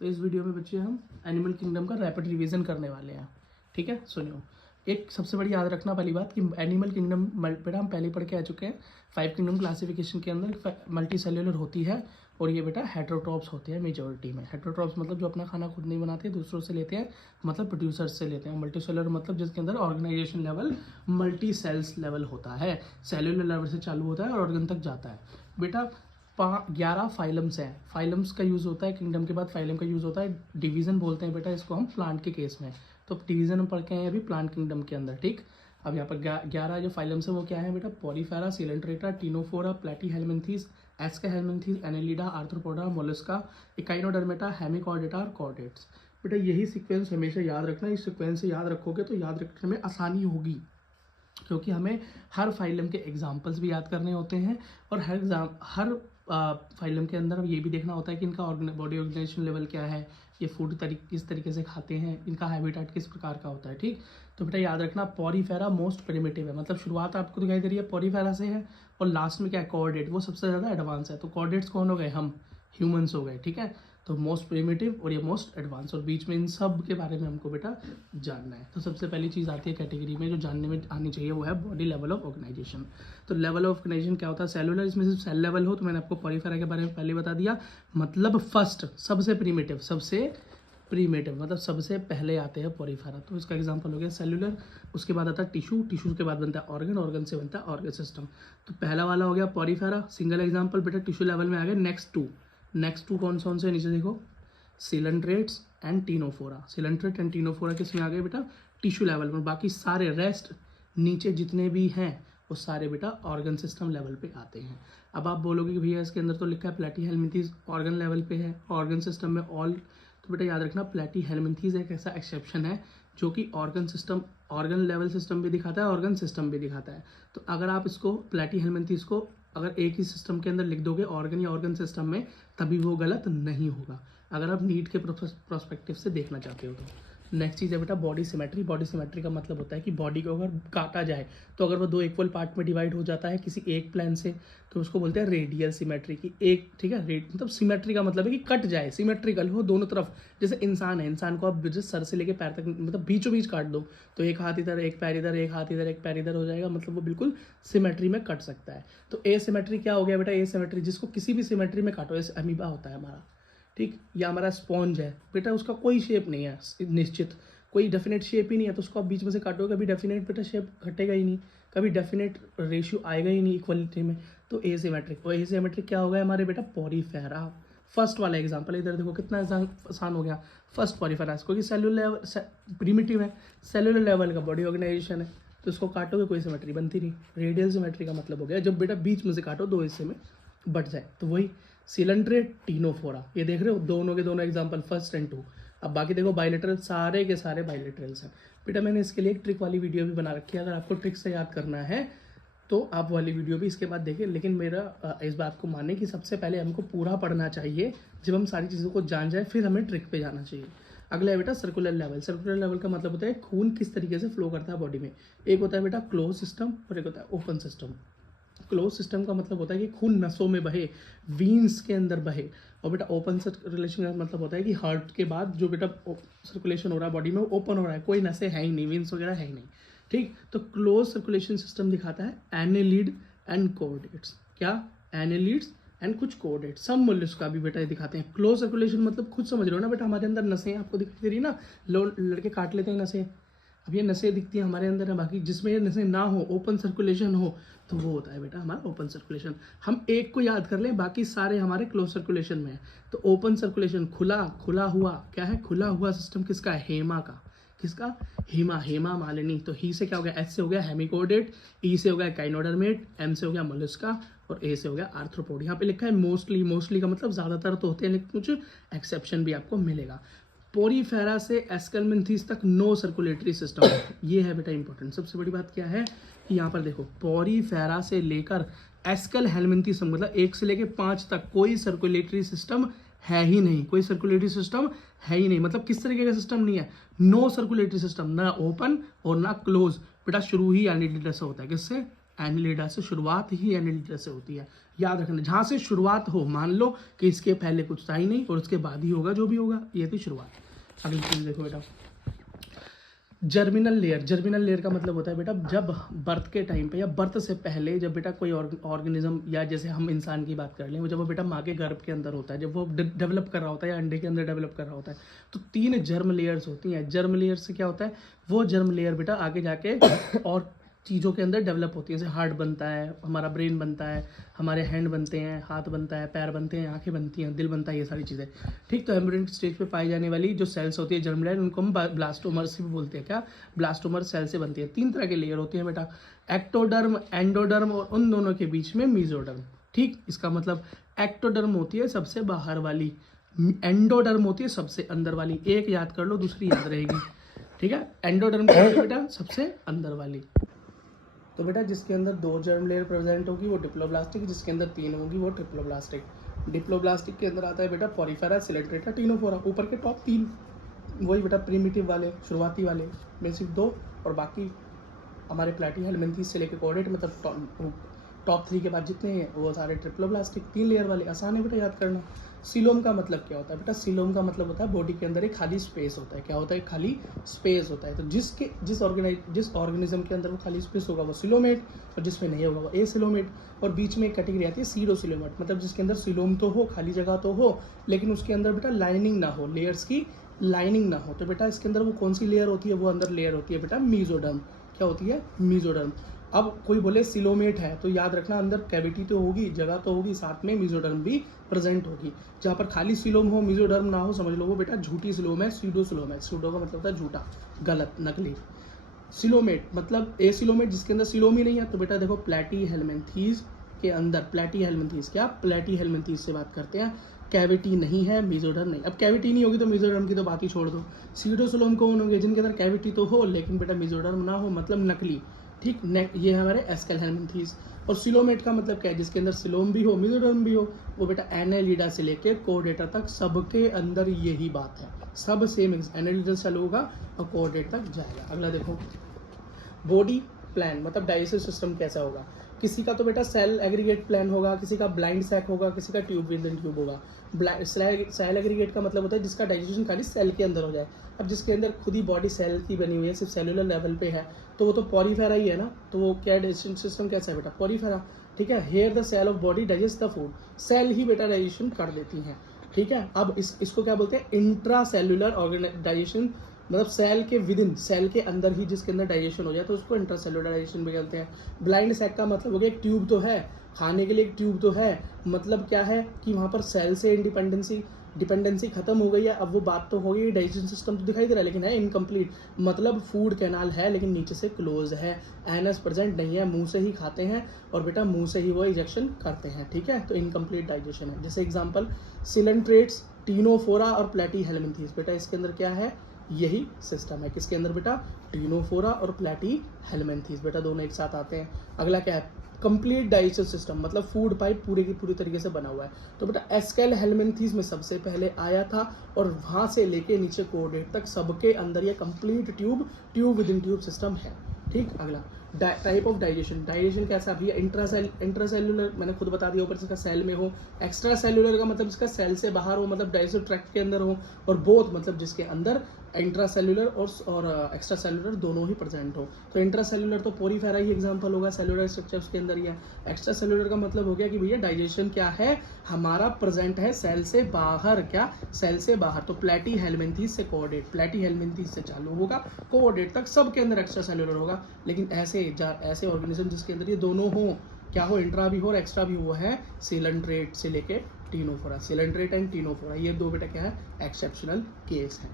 तो इस वीडियो में बच्चे हम एनिमल किंगडम का रैपिड रिवीजन करने वाले हैं। ठीक है, सुनियो। एक सबसे बड़ी याद रखना वाली बात कि एनिमल किंगडम बेटा हम पहले पढ़ के आ चुके हैं। 5 किंगडम क्लासिफिकेशन के अंदर मल्टी सेल्यूलर होती है और ये बेटा हेटेरोट्रॉप्स होते हैं मेजॉरिटी में। हेटेरोट्रॉप्स मतलब जो अपना खाना खुद नहीं बनाते, दूसरों से लेते हैं, मतलब प्रोड्यूसर्स से लेते हैं। मल्टी सेल्यूलर मतलब जिसके अंदर organisation level multi cells level होता है, सेल्यूलर लेवल से चालू होता है और ऑर्गन तक जाता है। बेटा 11 फाइलम्स हैं। फाइलम्स का यूज़ होता है किंगडम के बाद फाइलम का यूज़ होता है। डिवीज़न बोलते हैं बेटा इसको हम प्लांट के केस में। तो डिवीज़न हम पढ़ के हैं अभी प्लांट किंगडम के अंदर। ठीक, अब यहाँ पर 11 जो फाइलम्स है वो क्या है बेटा? Porifera, Coelenterata, Ctenophora, Platyhelminthes, Aschelminthes, Annelida, Arthropoda, Mollusca, Echinodermata, Hemichordata और कॉर्डेट्स। बेटा यही सीक्वेंस हमेशा याद रखना। इस सीक्वेंस से याद रखोगे तो याद रखने में आसानी होगी, क्योंकि हमें हर फाइलम के एग्जाम्पल्स भी याद करने होते हैं और हर फाइलम के अंदर ये भी देखना होता है कि इनका बॉडी ऑर्गेनाइजेशन लेवल क्या है, ये फूड किस तरीके से खाते हैं, इनका हैबिटेट किस प्रकार का होता है। ठीक, तो बेटा याद रखना पॉलीफेरा मोस्ट प्रिमिटिव है, मतलब शुरुआत आपको दिखाई दे रही है पॉलीफेरा से है और लास्ट में क्या है? कॉर्डेट, वो सबसे ज़्यादा एडवांस है। तो कॉर्डेट्स कौन हो गए? हम ह्यूमंस हो गए। ठीक है, तो मोस्ट प्रिमिटिव और ये मोस्ट एडवांस, और बीच में इन सब के बारे में हमको बेटा जानना है। तो सबसे पहली चीज़ आती है कैटेगरी में जो जानने में आनी चाहिए, वो है बॉडी लेवल ऑफ ऑर्गेनाइजेशन। तो लेवल ऑफ ऑर्गेनाइजेशन क्या होता है? सेलुलर, इसमें सिर्फ सेल लेवल हो, तो मैंने आपको पॉलीफेरा के बारे में पहले बता दिया। मतलब फर्स्ट, सबसे प्रीमेटिव मतलब सबसे पहले आते हैं पॉलीफेरा। तो इसका एग्जांपल हो गया सेलुलर, उसके बाद आता है टिश्यू, टिश्यू के बाद बनता है ऑर्गन, ऑर्गन से बनता है ऑर्गन सिस्टम। तो पहला वाला हो गया पॉलीफेरा, सिंगल एग्जांपल बेटा टिश्यू लेवल में आ गए। नेक्स्ट टू कौन से नीचे देखो, coelenterates and Ctenophora. Coelenterate and Ctenophora किस में आ गए बेटा? टिश्यू लेवल में। बाकी सारे रेस्ट नीचे जितने भी हैं वो सारे बेटा ऑर्गन सिस्टम लेवल पे आते हैं। अब आप बोलोगे कि भैया इसके अंदर तो लिखा है प्लेटीहेलमिन्थीस ऑर्गन लेवल पे है, ऑर्गन सिस्टम में ऑल। तो बेटा याद रखना प्लेटीहेलमिन्थीस एक ऐसा एक्सेप्शन है जो कि ऑर्गन लेवल सिस्टम भी दिखाता है, ऑर्गन सिस्टम भी दिखाता है। तो अगर आप इसको प्लेटीहेलमिन्थीस को अगर एक ही सिस्टम के अंदर लिख दोगे ऑर्गन या ऑर्गन सिस्टम में, तभी वो गलत नहीं होगा, अगर आप नीट के प्रोस्पेक्टिव से देखना चाहते हो तो। नेक्स्ट चीज़ है बेटा बॉडी सिमेट्री। बॉडी सिमेट्री का मतलब होता है कि बॉडी को अगर काटा जाए तो अगर वो 2 इक्वल पार्ट में डिवाइड हो जाता है किसी एक प्लान से, तो उसको बोलते हैं रेडियल सिमेट्री की एक। ठीक है, मतलब सिमेट्री का मतलब है कि कट जाए, सिमेट्रिकल हो दोनों तरफ। जैसे इंसान है, इंसान को आप जैसे सर से लेके पैर तक मतलब बीचों बीच काट दो तो एक हाथ इधर, एक पैर इधर, एक हाथ इधर, एक पैर इधर हो जाएगा, मतलब वो बिल्कुल सिमेट्री में कट सकता है। तो ए सिमेट्री क्या हो गया बेटा? ए सिमेट्री जिसको किसी भी सिमेट्री में काटो, जैसे अमीबा होता है हमारा, ठीक, या हमारा स्पॉन्ज है बेटा, उसका कोई शेप नहीं है निश्चित, कोई डेफिनेट शेप ही नहीं है, तो उसको आप बीच में से काटोगे कभी डेफिनेट बेटा शेप घटेगा ही नहीं, कभी डेफिनेट रेशियो आएगा ही नहीं इक्वलिटी में। तो एसिमेट्रिक, और एसिमेट्रिक क्या होगा हमारे बेटा? पॉलीफेरा। फर्स्ट वाला एग्जांपल इधर देखो कितना आसान हो गया। फर्स्ट पॉलीफेरा, क्योंकि सेलुलर लेवल प्रीमिटिव है, सेलुलर लेवल का बॉडी ऑर्गेनाइजेशन है, तो इसको काटोगे कोई सिमेट्री बनती नहीं। रेडियल सिमेट्री का मतलब हो गया जब बेटा बीच में से काटो 2 हिस्से में बट जाए, तो वही सिलेंट्रेट टिनोफोरा। ये देख रहे हो दोनों के दोनों एग्जांपल, फर्स्ट एंड 2। अब बाकी देखो बाइलेटरल, सारे के सारे बाइलेटरल्स हैं बेटा। मैंने इसके लिए एक ट्रिक वाली वीडियो भी बना रखी है, अगर आपको ट्रिक से याद करना है तो आप वाली वीडियो भी इसके बाद देखें। लेकिन मेरा इस बात को माने कि सबसे पहले हमको पूरा पढ़ना चाहिए, जब हम सारी चीज़ों को जान जाए फिर हमें ट्रिक पे जाना चाहिए। अगला है बेटा सर्कुलर लेवल। सर्कुलर लेवल का मतलब होता है खून किस तरीके से फ्लो करता है बॉडी में। एक होता है बेटा क्लोज सिस्टम और एक होता है ओपन सिस्टम। क्लोज सिस्टम का मतलब होता है कि खून नसों में बहे, वीन्स के अंदर बहे, और बेटा ओपन सर्कुलेशन का मतलब होता है कि हार्ट के बाद जो बेटा सर्कुलेशन हो रहा है बॉडी में वो ओपन हो रहा है, कोई नसें है ही नहीं, वीन्स वगैरह है ही नहीं। ठीक, तो क्लोज सर्कुलेशन सिस्टम दिखाता है एनेलिड एंड कोर्डेट्स। क्या? एनेलिड्स एंड कुछ कोर्डेट्स। सब मोलस्का भी बेटा दिखाते हैं। क्लोज सर्कुलेशन मतलब खुद समझ रहे हो ना बेटा, हमारे अंदर नसें आपको दिखाई दे रही है ना, लड़के काट लेते हैं नसें, अब ये नसें दिखती हैं हमारे अंदर है। बाकी जिसमें ये नसें ना हो, ओपन सर्कुलेशन हो, तो वो होता है बेटा हमारा ओपन सर्कुलेशन। हम एक को याद कर लें, बाकी सारे हमारे क्लोज सर्कुलेशन में है। तो ओपन सर्कुलेशन खुला हुआ क्या है? खुला हुआ सिस्टम किसका है? हेमा का। किसका? हेमा मालिनी। तो ही से क्या हो गया? एच से हो गया हेमिकोडेट, ई से हो गया काइनोडर्मेट, एम से हो गया मोलस्का और ए से हो गया आर्थ्रोपोड। यहाँ पे लिखा है मोस्टली का मतलब ज़्यादातर तो होते हैं, लेकिन कुछ एक्सेप्शन भी आपको मिलेगा। पोरीफेरा से एस्केलमिन्थीस तक नो सर्कुलेटरी सिस्टम, ये है बेटा इंपॉर्टेंट। सबसे बड़ी बात क्या है कि यहाँ पर देखो पोरीफेरा से लेकर एस्केलहेलमिन्थीस मतलब 1 से लेकर 5 तक कोई सर्कुलेटरी सिस्टम है ही नहीं, कोई सर्कुलेटरी सिस्टम है ही नहीं। मतलब किस तरीके का सिस्टम नहीं है? नो सर्कुलेटरी सिस्टम, ना ओपन और ना क्लोज। बेटा शुरू ही एनिलिडस से होता है, किससे? एनिलिडा से शुरुआत ही एनिलिडा से होती है, याद रखना। जहाँ से शुरुआत हो, मान लो कि इसके पहले कुछ था ही नहीं और उसके बाद ही होगा जो भी होगा, ये थी शुरुआत। अगली चीज़ देखो बेटा, जर्मिनल लेयर। जर्मिनल लेयर का मतलब होता है बेटा जब बर्थ के टाइम पे या बर्थ से पहले जब बेटा कोई ऑर्गेनिज्म, या जैसे हम इंसान की बात कर लें, जब वो बेटा माँ के गर्भ के अंदर होता है, जब वो डेवलप कर रहा होता है या अंडे के अंदर डेवलप कर रहा होता है, तो 3 जर्म लेयर्स होती हैं। जर्म लेयर से क्या होता है, वो जर्म लेयर बेटा आगे जाके और चीज़ों के अंदर डेवलप होती है, जैसे हार्ट बनता है, हमारा ब्रेन बनता है, हमारे हैंड बनते हैं, हाथ बनता है, पैर बनते हैं, आंखें बनती हैं, दिल बनता है, ये सारी चीज़ें। ठीक, तो एम्ब्रियोनिक स्टेज पे पाई जाने वाली जो सेल्स होती है जर्म लेयर, उनको हम ब्लास्टोमर्स भी बोलते हैं। क्या, ब्लास्टोमर सेल से बनती है। 3 तरह के लेयर होती हैं बेटा, एक्टोडर्म, एंडोडर्म और उन दोनों के बीच में मीजोडर्म। ठीक, इसका मतलब एक्टोडर्म होती है सबसे बाहर वाली, एंडोडर्म होती है सबसे अंदर वाली। एक याद कर लो, दूसरी याद रहेगी। ठीक है, एंडोडर्म बेटा सबसे अंदर वाली। तो बेटा जिसके अंदर 2 जर्म लेयर प्रेजेंट होगी वो डिप्लोब्लास्टिक, जिसके अंदर 3 होगी वो ट्रिप्लोब्लास्टिक। डिप्लोब्लास्टिक के अंदर आता है बेटा पॉलीफेरा, सिलेंट्रेटा, टीनोफोरा। ऊपर के टॉप 3 वही बेटा प्रिमिटिव वाले, शुरुआती वाले में सिर्फ 2, और बाकी हमारे प्लेटी हेलमिंथीस से लेकर कॉर्डेट, मतलब टॉप 3 के बाद जितने हैं वो सारे ट्रिप्लोब्लास्टिक, 3 लेयर वाले। आसान है बेटा याद करना। सीलोम का मतलब क्या होता है बेटा, सीलोम का मतलब होता है बॉडी के अंदर एक खाली स्पेस होता है। क्या होता है, खाली स्पेस होता है। तो जिस ऑर्गेनिज्म के अंदर वो खाली स्पेस होगा वो सिलोमेट, और जिसमें नहीं होगा वो एसिलोमेट। और बीच में एक कैटेगरी आती है सीडोसिलोमेट, मतलब जिसके अंदर सिलोम तो हो, खाली जगह तो हो, लेकिन उसके अंदर बेटा लाइनिंग ना हो, लेयर्स की लाइनिंग ना हो। तो बेटा इसके अंदर वो कौन सी लेयर होती है, वो अंदर लेयर होती है बेटा मीजोडर्म। क्या होती है, मीजोडर्म। अब कोई बोले सिलोमेट है तो याद रखना अंदर कैविटी तो होगी, जगह तो होगी, साथ में मीजोडर्म भी प्रेजेंट होगी। जहाँ पर खाली सिलोम हो, मीजोडर्म ना हो, समझ लो वो बेटा झूठी सिलोम है, सीडो सिलोम है। सीडो का मतलब होता है झूठा, गलत, नकली। सिलोमेट मतलब एसिलोमेट, जिसके अंदर सिलोम ही नहीं है। तो बेटा देखो प्लेटी हेलमिंथीज के अंदर, प्लेटी हेलमिंथीज, क्या प्लेटी हेलमिंथीज से बात करते हैं, कैविटी नहीं है, मीजोडर्म नहीं। अब कैविटी नहीं होगी तो मीजोडर्म की तो बात ही छोड़ दो। सीडोसिलोम कौन होंगे, जिनके अंदर कैविटी तो हो लेकिन बेटा मीजोडर्म ना हो, मतलब नकली। ठीक, ये हमारे एस्केल हेलमिंथीज। और सिलोमेट का मतलब क्या है, जिसके अंदर सिलोम भी हो, मीजोडर्म भी हो, वो बेटा एनालिडा से लेके कोर्डेटा तक सबके अंदर यही बात है, सब सेम। एनालिडा से चालू होगा और कोर्डेट तक जाएगा। अगला देखो, बॉडी प्लान मतलब डाइजेस्टिव सिस्टम कैसा होगा। किसी का तो बेटा सेल एग्रीगेट प्लान होगा, किसी का ब्लाइंड सैक होगा, किसी का ट्यूब विद इन ट्यूब होगा। सेल एग्रीगेट का मतलब होता है जिसका डाइजेशन खाली सेल के अंदर हो जाए। अब जिसके अंदर खुद ही बॉडी सेल की बनी हुई है, सिर्फ सेलुलर लेवल पे है, तो वो तो पॉलीफेरा ही है ना। तो वो क्या डाइजेशन सिस्टम कैसा है बेटा, पॉलीफेरा। ठीक है, here the cell of body digest the food, cell ही बेटा डाइजेशन कर देती हैं। ठीक है, अब इसको क्या बोलते हैं, इंट्रा सेलुलर डाइजेशन, मतलब सेल के विद इन, सेल के अंदर ही जिसके अंदर डाइजेशन हो जाए तो उसको इंट्रासेलुलर डाइजेशन भी कहते हैं। ब्लाइंड सैक का मतलब हो गया एक ट्यूब तो है, खाने के लिए एक ट्यूब तो है, मतलब क्या है कि वहाँ पर सेल से डिपेंडेंसी खत्म हो गई है। अब वो बात तो हो गई, डाइजेशन सिस्टम तो दिखाई दे रहा है लेकिन है इनकम्प्लीट, मतलब फूड कैनाल है लेकिन नीचे से क्लोज है, एनस प्रेजेंट नहीं है, मुंह से ही खाते हैं और बेटा मुंह से ही वो इजेक्शन करते हैं। ठीक है, तो इनकम्प्लीट डाइजेशन है। जैसे एग्जाम्पल सिलेंट्रेट्स, टीनोफोरा और प्लेटी हेलमिंथीज, बेटा इसके अंदर क्या है, यही सिस्टम है। किसके अंदर बेटा, टीनोफोरा और प्लेटी हेलमिंथीज, बेटा दोनों एक साथ आते हैं। अगला क्या है, कंप्लीट डाइजेस्टिव सिस्टम मतलब फूड पाइप पूरे की पूरी तरीके से बना हुआ है। तो बेटा एस्केल हेलमिंथीज में सबसे पहले आया था और वहां से लेके नीचे कोर्डेट तक सबके अंदर ये complete tube with in tube system है। ठीक, अगला टाइप ऑफ डाइजेशन कैसा भी है, इंट्रासेलुलर मैंने खुद बता दिया, ऊपर इसका सेल में हो। एक्स्ट्रा सेलुलर का मतलब इसका सेल से बाहर हो, मतलब डाइजेस्टिव ट्रैक्ट के अंदर हो। और बोथ मतलब जिसके अंदर इंट्रासेलुलर और एक्स्ट्रा सेलुलर दोनों ही प्रेजेंट हो। तो इंट्रासेलुलर तो पोरीफेरा ही एग्जांपल होगा, सेलुलर स्ट्रक्चर्स के अंदर ही है। एक्स्ट्रा सेलुलर का मतलब हो गया कि भैया डाइजेशन क्या है हमारा प्रेजेंट है सेल से बाहर, क्या सेल से बाहर। तो प्लेटी हेलमिंथीज से कोऑर्डिनेट, प्लेटी हेलमिंथीज से चालू होगा, कोऑर्डिनेट तक सबके अंदर एक्स्ट्रा सेलुलर होगा। लेकिन ऐसे ऑर्गेनिज्म जिसके अंदर ये दोनों हो, क्या हो, इंट्रा भी हो और एक्स्ट्रा भी हो, है सिलेंट्रेट से लेके टीनोफोरा। सिलेंट्रेट एंड टीनोफोरा ये दो बेटा क्या है, एक्सेप्शनल केस है।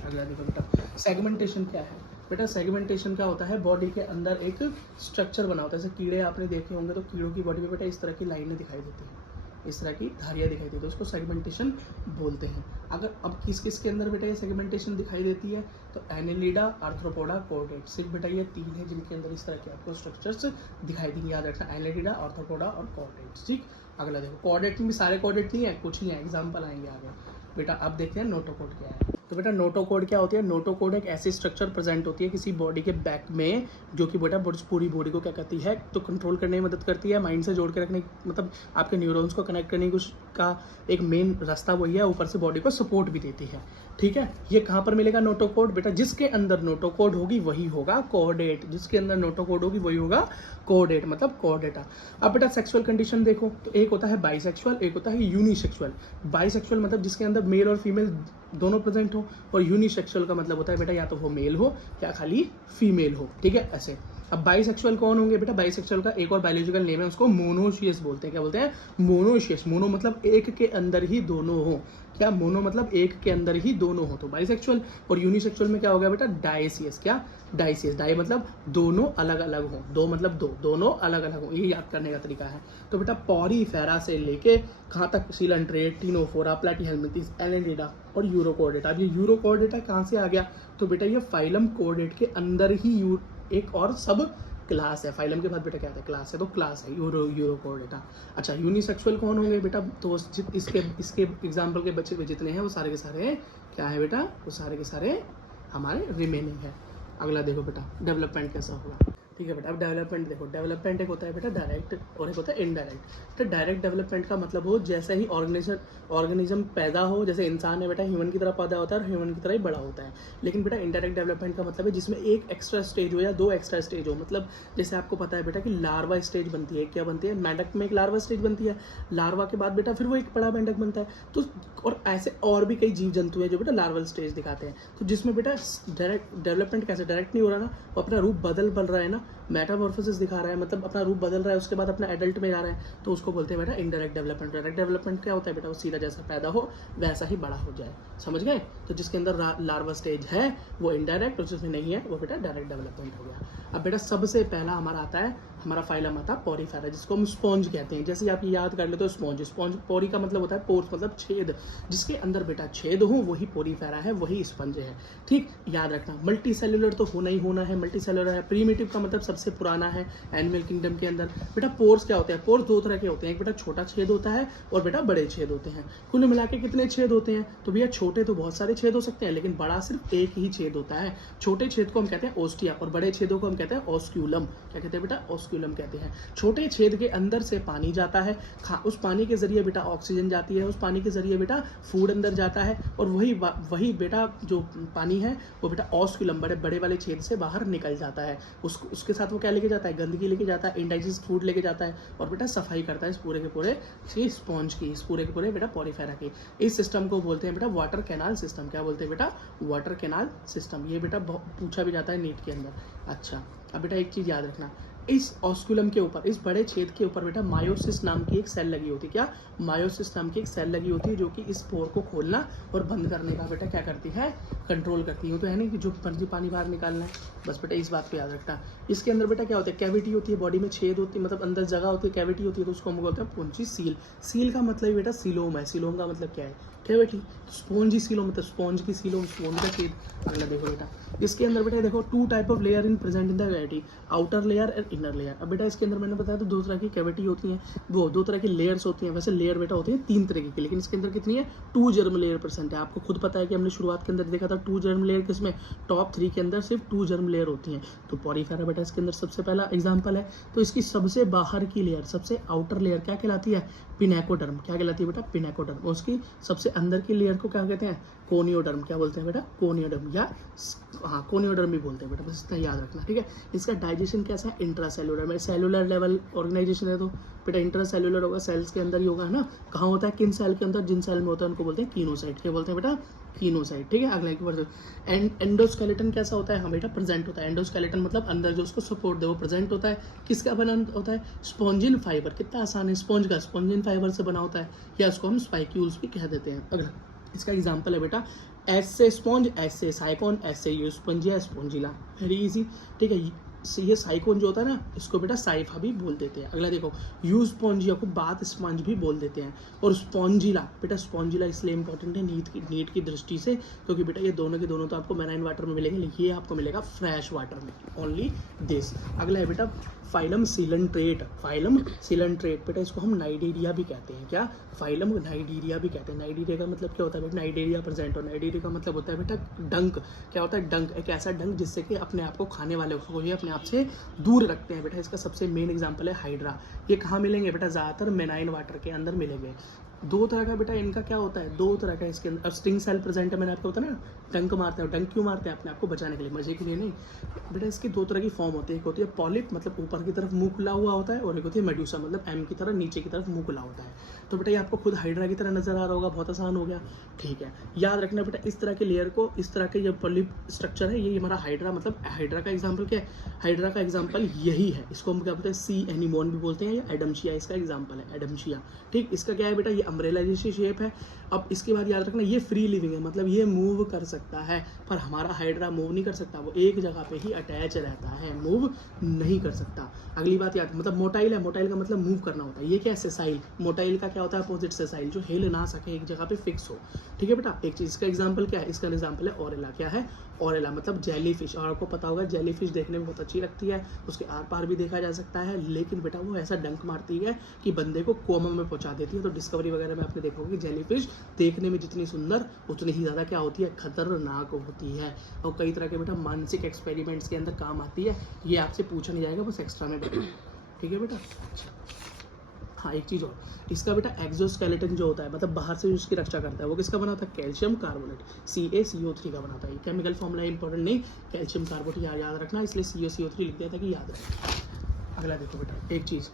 अगला देखो बेटा, सेगमेंटेशन क्या है। बेटा सेगमेंटेशन क्या होता है, बॉडी के अंदर एक स्ट्रक्चर बना होता है। जैसे कीड़े आपने देखे होंगे तो कीड़ों की बॉडी में बेटा इस तरह की लाइनें दिखाई देती हैं, इस तरह की धारियाँ दिखाई देती है, उसको सेगमेंटेशन बोलते हैं। अगर अब किस किस के अंदर बेटा ये सेगमेंटेशन दिखाई देती है, तो एनेलिडा, आर्थ्रोपोडा, कोर्डेट, सिर्फ बेटा ये 3 है जिनके अंदर इस तरह के आपको स्ट्रक्चर्स दिखाई देंगे। याद रखना, एनेलिडा, आर्थ्रोपोडा और कोर्डेट। ठीक, अगला देखो, कोर्डेट में भी सारे कोर्डेट नहीं है, कुछ ही है, एग्जाम्पल आएंगे आगे। बेटा अब देखते हैं नोटोकोड क्या है। तो बेटा नोटोकॉर्ड क्या होती है? नोटोकॉर्ड एक ऐसी स्ट्रक्चर प्रेजेंट होती है किसी बॉडी के बैक में, जो कि बेटा पूरी बॉडी को क्या करती है, तो कंट्रोल करने में मदद करती है, माइंड से जोड़ के रखने, मतलब आपके न्यूरॉन्स को कनेक्ट करने का एक मेन रास्ता वही है, ऊपर से बॉडी को सपोर्ट भी देती है। ठीक है, ये कहाँ पर मिलेगा नोटोकॉर्ड? बेटा जिसके अंदर नोटोकॉर्ड होगी वही होगा कोऑर्डेट, जिसके अंदर नोटोकॉर्ड होगी वही होगा कोऑर्डेट, मतलब कोऑर्डेटा। अब बेटा सेक्सुअल कंडीशन देखो, तो एक होता है बाइसेक्सुअल, एक होता है यूनिसेक्सुअल। बाइसेक्सुअल मतलब जिसके अंदर मेल और फीमेल दोनों प्रेजेंट हो, और यूनिसेक्सुअल का मतलब होता है बेटा या तो वो मेल हो या खाली फीमेल हो। ठीक है, ऐसे। अब बाइसेक्सुअल कौन होंगे बेटा? बाइसेक्सुअल का एक और बायोलॉजिकल नेम है, उसको मोनोशियस बोलते हैं। क्या बोलते हैं? मोनोशियस। मोनो मतलब एक के अंदर ही दोनों हो। क्या? मोनो मतलब एक के अंदर ही दोनों हो, तो बाइसेक्सुअल। और यूनिसेक्सुअल में क्या हो गया बेटा? डायसियस। क्या? डायसियस। डाई मतलब दोनों अलग अलग हो, दो मतलब दो, दोनों अलग अलग हो, ये याद करने का तरीका है। तो बेटा पॉरीफेरा से लेके कहाँ तक? सीलेंट्रेट, टिनोफोरा, प्लैटीहेल्मिंथेस, एलेनिडा और यूरोकॉर्डेटा। अब ये यूरोकॉर्डेटा कहाँ से आ गया? तो बेटा ये फाइलम कॉर्डेट के अंदर ही एक और सब क्लास है। फाइलम के बाद बेटा क्या आता है? क्लास है, तो क्लास है यूरोकॉर्डेटा। अच्छा, यूनिसेक्सुअल कौन होंगे बेटा? तो इसके एग्जाम्पल के बच्चे जितने हैं वो सारे के सारे क्या है बेटा? वो सारे के सारे हमारे रिमेनिंग है। अगला देखो बेटा डेवलपमेंट कैसा होगा। ठीक है बेटा, अब डेवलपमेंट देखो। डेवलपमेंट एक होता है बेटा डायरेक्ट और एक होता है इनडायरेक्ट। तो डायरेक्ट डेवलपमेंट का मतलब हो जैसे ही ऑर्गेनिज्म पैदा हो, जैसे इंसान है बेटा ह्यूमन की तरह पैदा होता है और ह्यूमन की तरह ही बड़ा होता है। लेकिन बेटा इनडायरेक्ट डेवलपमेंट का मतलब है जिसमें एक एक्स्ट्रा स्टेज हो या दो एक्स्ट्रा स्टेज हो। मतलब जैसे आपको पता है बेटा कि लार्वा स्टेज बनती है। क्या बनती है? मेंढक में एक लार्वा स्टेज बनती है, लार्वा के बाद बेटा फिर वो एक बड़ा मेंढक बनता है। तो और ऐसे और भी कई जीव जंतु हैं जो बेटा लार्वल स्टेज दिखाते हैं। तो जिसमें बेटा डायरेक्ट डेवलपमेंट कैसे? डायरेक्ट नहीं हो रहा ना, वो अपना रूप बदल रहा है ना, मेटामॉर्फोसिस दिखा रहा है, मतलब अपना रूप बदल रहा है, उसके बाद अपना एडल्ट में जा रहा है, तो उसको बोलते हैं बेटा इनडायरेक्ट डेवलपमेंट। डायरेक्ट डेवलपमेंट क्या होता है बेटा? वो सीधा जैसा पैदा हो वैसा ही बड़ा हो जाए। समझ गए? तो जिसके अंदर लार्वा स्टेज है वो इनडायरेक्ट, और जिसमें नहीं है वो बेटा डायरेक्ट डेवलपमेंट हो गया। अब बेटा सबसे पहला हमारा आता है, हमारा फाइलम आता है पॉरीफेरा, जिसको हम स्पॉन्ज कहते हैं। जैसे आप ये याद कर लेते हो स्पॉन्ज, पोरी का मतलब होता है पोर्स, मतलब छेद, जिसके अंदर बेटा छेद हो वही पॉरीफेरा है, वही स्पंज है। ठीक, याद रखना। मल्टी सेलुलर तो होना ही होना है, मल्टी सेलुलर है। प्रीमिटिव का मतलब सबसे पुराना है एनिमल किंगडम के अंदर। बेटा पोर्स क्या होते हैं? पोर्स दो तरह के होते हैं, एक बेटा छोटा छेद होता है और बेटा बड़े छेद होते हैं। कुल मिला के कितने छेद होते हैं? तो भैया छोटे तो बहुत सारे छेद हो सकते हैं, लेकिन बड़ा सिर्फ एक ही छेद होता है। छोटे छेद को हम कहते हैं ओस्टिया और बड़े छेदों को हम कहते हैं ऑस्क्यूलम। क्या कहते हैं बेटा? ऑस्क्यूलम कहते हैं। छोटे छेद के अंदर से पानी जाता है, उस पानी के जरिए बेटा ऑक्सीजन जाती है, उस पानी के जरिए बेटा फूड अंदर जाता है, और वही बेटा जो पानी है वो बेटा ऑस्क्यूलम बड़े वाले छेद से बाहर निकल जाता है। उसके साथ वो क्या लेके जाता है? गंदगी लेके जाता है, इनडाइजेस्ट फूड लेके जाता है, और बेटा सफाई करता है इस पूरे के पूरे स्पॉन्ज की, इस पूरे के पूरे बेटा पॉरीफेरा की। इस सिस्टम को बोलते हैं बेटा वाटर कैनाल सिस्टम। क्या बोलते हैं बेटा? Water canal system. ये बेटा पूछा भी जाता है नीट के अंदर। अच्छा, अब बेटा एक चीज याद रखना, इस ऑस्कुलम के ऊपर, इस बड़े छेद के ऊपर बेटा मायोसिस नाम की एक सेल लगी होती है। क्या? मायोसिस नाम की एक सेल लगी होती है, जो कि इस पोर को खोलना और बंद करने का बेटा क्या करती है? कंट्रोल करती है। तो है नहीं कि जो मर्जी पानी बाहर निकालना है, बस बेटा इस बात को याद रखना। इसके अंदर बेटा क्या होता है? कैविटी होती है, बॉडी में छेद होती है, मतलब अंदर जगह होती है, कैविटी होती है, तो उसको हम बोलते हैं पुंजी सील। सील का मतलब बेटा सीलोम है। सीलोम का मतलब क्या है? कैविटी। स्पॉन्जी सीलोम मतलब स्पॉन्ज की सीलोम, स्पॉन्ज का छेद। अगला देखो बेटा, इसके अंदर बेटा देखो two type of layer in present in the cavity, outer layer and inner layer. अब बेटा इसके अंदर मैंने बताया तो दो तरह की कैविटी होती हैं, वो दो तरह की लेयर्स होती हैं। वैसे लेयर बेटा होती है तीन तरीके की, लेकिन इसके अंदर कितनी है? 2 जर्म लेयर प्रेजेंट है। आपको खुद पता है कि हमने शुरुआत के अंदर देखा था 2 जर्म लेयर किसमें? टॉप 3 के अंदर सिर्फ 2 जर्म लेयर होती हैं। तो पॉरीफेरा बेटा इसके अंदर सबसे पहला एग्जाम्पल है। तो इसकी सबसे बाहर की लेयर, सबसे आउटर लेयर क्या कहलाती है? पिनेकोडर्म। क्या कहलाती है बेटा? पिनेकोडर्म। उसकी सबसे अंदर की लेयर को क्या कहते हैं? कोनियोडर्म। क्या बोलते हैं बेटा? कोनियोडर्म, या हाँ कोनियोडर्म भी बोलते हैं बेटा, बस इतना याद रखना। ठीक है, इसका डाइजेशन कैसा है? इंट्रासेलुलर में। सेलुलर लेवल ऑर्गेनाइजेशन है तो बेटा इंट्रासेलुलर होगा, सेल्स के अंदर ही होगा, है ना। कहाँ होता है? किन सेल के अंदर? जिन सेल में होता है उनको बोलते हैं कीनोसाइट। क्या बोलते हैं बेटा? कीनोसाइट। ठीक है, अगला एक बार एंडोस्केलेटन कैसा होता है? हाँ बेटा प्रेजेंट होता है। एंडोस्केलेटन मतलब अंदर जो उसको सपोर्ट दे वो प्रेजेंट होता है। किसका बना होता है? Spongin fibre. कितना आसान है, स्पॉन्ज का स्पॉन्जिन फाइबर से बना होता है, या उसको हम स्पाइक्यूल्स भी कह देते हैं। अगला इसका एग्जाम्पल है बेटा एस से स्पॉन्ज, एस से साइकोन, एस से यूस्पंजिया, स्पॉन्जिला। Very easy. ठीक है, ये साइकोन जो होता है ना, इसको बेटा साइफा भी बोल देते हैं। अगला देखो, यूज स्पॉन्जिया को बाथ स्पंज भी बोल देते हैं। और स्पॉन्जिला, बेटा स्पॉन्जिला इसलिए इंपॉर्टेंट है नीट की दृष्टि से, क्योंकि बेटा ये दोनों के दोनों तो आपको मैराइन वाटर में मिलेंगे, लेकिन ये आपको मिलेगा फ्रेश वाटर में, ओनली दिस। अगला है बेटा फाइलम सिलेंट्रेट। फाइलम सिलेंट्रेट बेटा इसको हम नाइडेरिया भी कहते हैं। क्या? फाइलम नाइडेरिया भी कहते हैं। नाइडेरिया का मतलब क्या होता है बेटा? नाइडेरिया प्रेजेंट हो। नाइडेरिया का मतलब होता है बेटा डंक। क्या होता है? डंक, एक ऐसा डंक जिससे कि अपने आप को खाने वाले को ये अपने आप से दूर रखते हैं बेटा। इसका सबसे मेन एग्जांपल है हाइड्रा। ये कहाँ मिलेंगे बेटा? ज़्यादातर मेनाइन वाटर के अंदर मिलेंगे। दो तरह का बेटा इनका क्या होता है? दो तरह का इसके अंदर स्टिंग सेल प्रेजेंट है। मैंने आपको बताया ना, डंक मारते हैं। डंक क्यों मारते हैं? अपने आप को बचाने के लिए, मजे के लिए नहीं बेटा। इसकी दो तरह की फॉर्म होती है। एक होती है पॉलिप, मतलब ऊपर की तरफ मुंह खुला हुआ होता है, और एक होती है मेड्यूसा, मतलब एम की तरह नीचे की तरफ मुंह खुला होता है। तो बेटा ये आपको खुद हाइड्रा की तरह नजर आ रहा होगा, बहुत आसान हो गया। ठीक है, याद रखना बेटा, इस तरह के लेयर को, इस तरह के जो पॉलिप स्ट्रक्चर है, ये हमारा हाइड्रा, मतलब हाइड्रा का एग्जाम्पल क्या है? हाइड्रा का एग्जाम्पल यही है। इसको हम क्या बोलते हैं? सी एनिमोन भी बोलते हैं, या एडमशिया इसका एग्जाम्पल है, एडमशिया। ठीक, इसका क्या है बेटा? ये अम्ब्रेला जैसी शेप है। अब इसके बाद याद रखना, ये फ्री लिविंग है, मतलब ये मूव कर सकता है, पर हमारा हाइड्रा मूव नहीं कर सकता, वो एक जगह पे ही अटैच रहता है, मूव नहीं कर सकता। अगली बात याद, मतलब मोटाइल है। मोटाइल का मतलब मूव करना होता है। ये क्या है? सेसाइल। मोटाइल का क्या होता है? अपोजिट सेसाइल, जो हिल ना सके, एक जगह पे फिक्स हो। ठीक है बेटा, एक चीज, इसका एग्जाम्पल क्या है? इसका एग्जाम्पल है ऑरेला। क्या है? ऑरेला मतलब जेली फिश। और आपको पता होगा जेली फिश देखने में बहुत अच्छी लगती है, उसके आर पार भी देखा जा सकता है, लेकिन बेटा वो ऐसा डंक मारती है कि बंदे को कोमा में पहुंचा देती है। तो डिस्कवरी वगैरह में आपने देखा होगा कि जेली फिश देखने में जितनी सुंदर, उतनी ही ज़्यादा क्या होती है? खतरनाक होती है। और कई तरह के बेटा मानसिक एक्सपेरिमेंट्स के अंदर काम आती है। ये आपसे पूछा नहीं जाएगा, बस एक्स्ट्रा में बेटा। ठीक है बेटा। हाँ, एक चीज़ और, इसका बेटा एक्सोस्केलेटन जो होता है, मतलब बाहर से उसकी रक्षा करता है, वो किसका बना होता है? कैल्शियम कार्बोनेट, CaCO3 का बना होता है। केमिकल फॉर्मूला इंपॉर्टेंट नहीं, कैल्शियम कार्बोनेट याद रखना, इसलिए CaCO3 लिख दिया था कि याद रखना। अगला देखो बेटा, एक चीज़,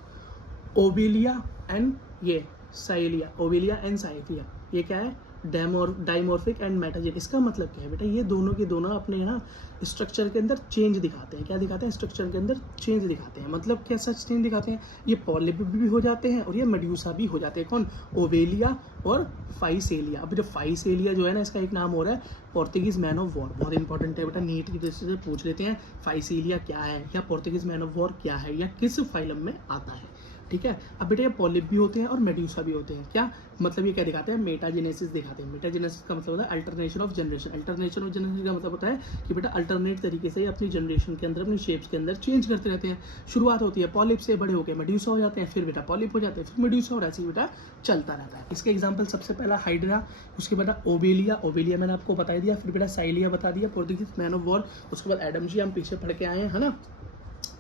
ओबिलिया एंड ये साइलिया, ओबिलिया एंड साइलिया, ये क्या है? Dimorphic and metagen. इसका मतलब क्या है बेटा? ये दोनों के दोनों अपने ना स्ट्रक्चर के अंदर चेंज दिखाते हैं। क्या दिखाते हैं? स्ट्रक्चर के अंदर चेंज दिखाते हैं। मतलब कैसा चेंज दिखाते हैं? ये पॉलिप भी हो जाते हैं और ये मेड्यूसा भी हो जाते हैं। कौन? ओवेलिया और फाइसेलिया। अब जो फाइसेलिया जो है ना, इसका एक नाम हो रहा है पोर्तुगीज मैन ऑफ वॉर। बहुत इंपॉर्टेंट है बेटा, नीट की दृष्टि से पूछ लेते हैं फाइसेलिया क्या है, या पोर्तुगीज मैन ऑफ वॉर क्या है, या किस फाइलम में आता है। ठीक है, अब बेटा ये पॉलिप भी होते हैं और मेड्यूसा भी होते हैं। क्या मतलब? ये क्या दिखाते हैं? मेटाजेनेसिस दिखाते हैं। मेटाजेनेसिस का मतलब होता है alternation of generation. Alternation of generation का मतलब होता है कि बेटा अल्टरनेट तरीके से अपनी जनरेशन के अंदर, अपनी शेप्स के अंदर चेंज करते रहते हैं। शुरुआत होती है पॉलिप से, बड़े होकर मेड्यूसा हो जाते हैं, फिर बेटा पॉलिप हो जाते हैं, फिर मेड्यूसा, और ऐसे ही बेटा चलता रहता है। इसके एग्जाम्पल सबसे पहला हाइड्रा, उसके बाद ओबेलिया, ओबेलिया मैंने आपको बता दिया, फिर बेटा साइलिया बता दिया, पोर्तुगीज मैन ऑफ वॉर, उसके बाद एडमशिया हम पीछे पढ़ के आए हैं, है ना।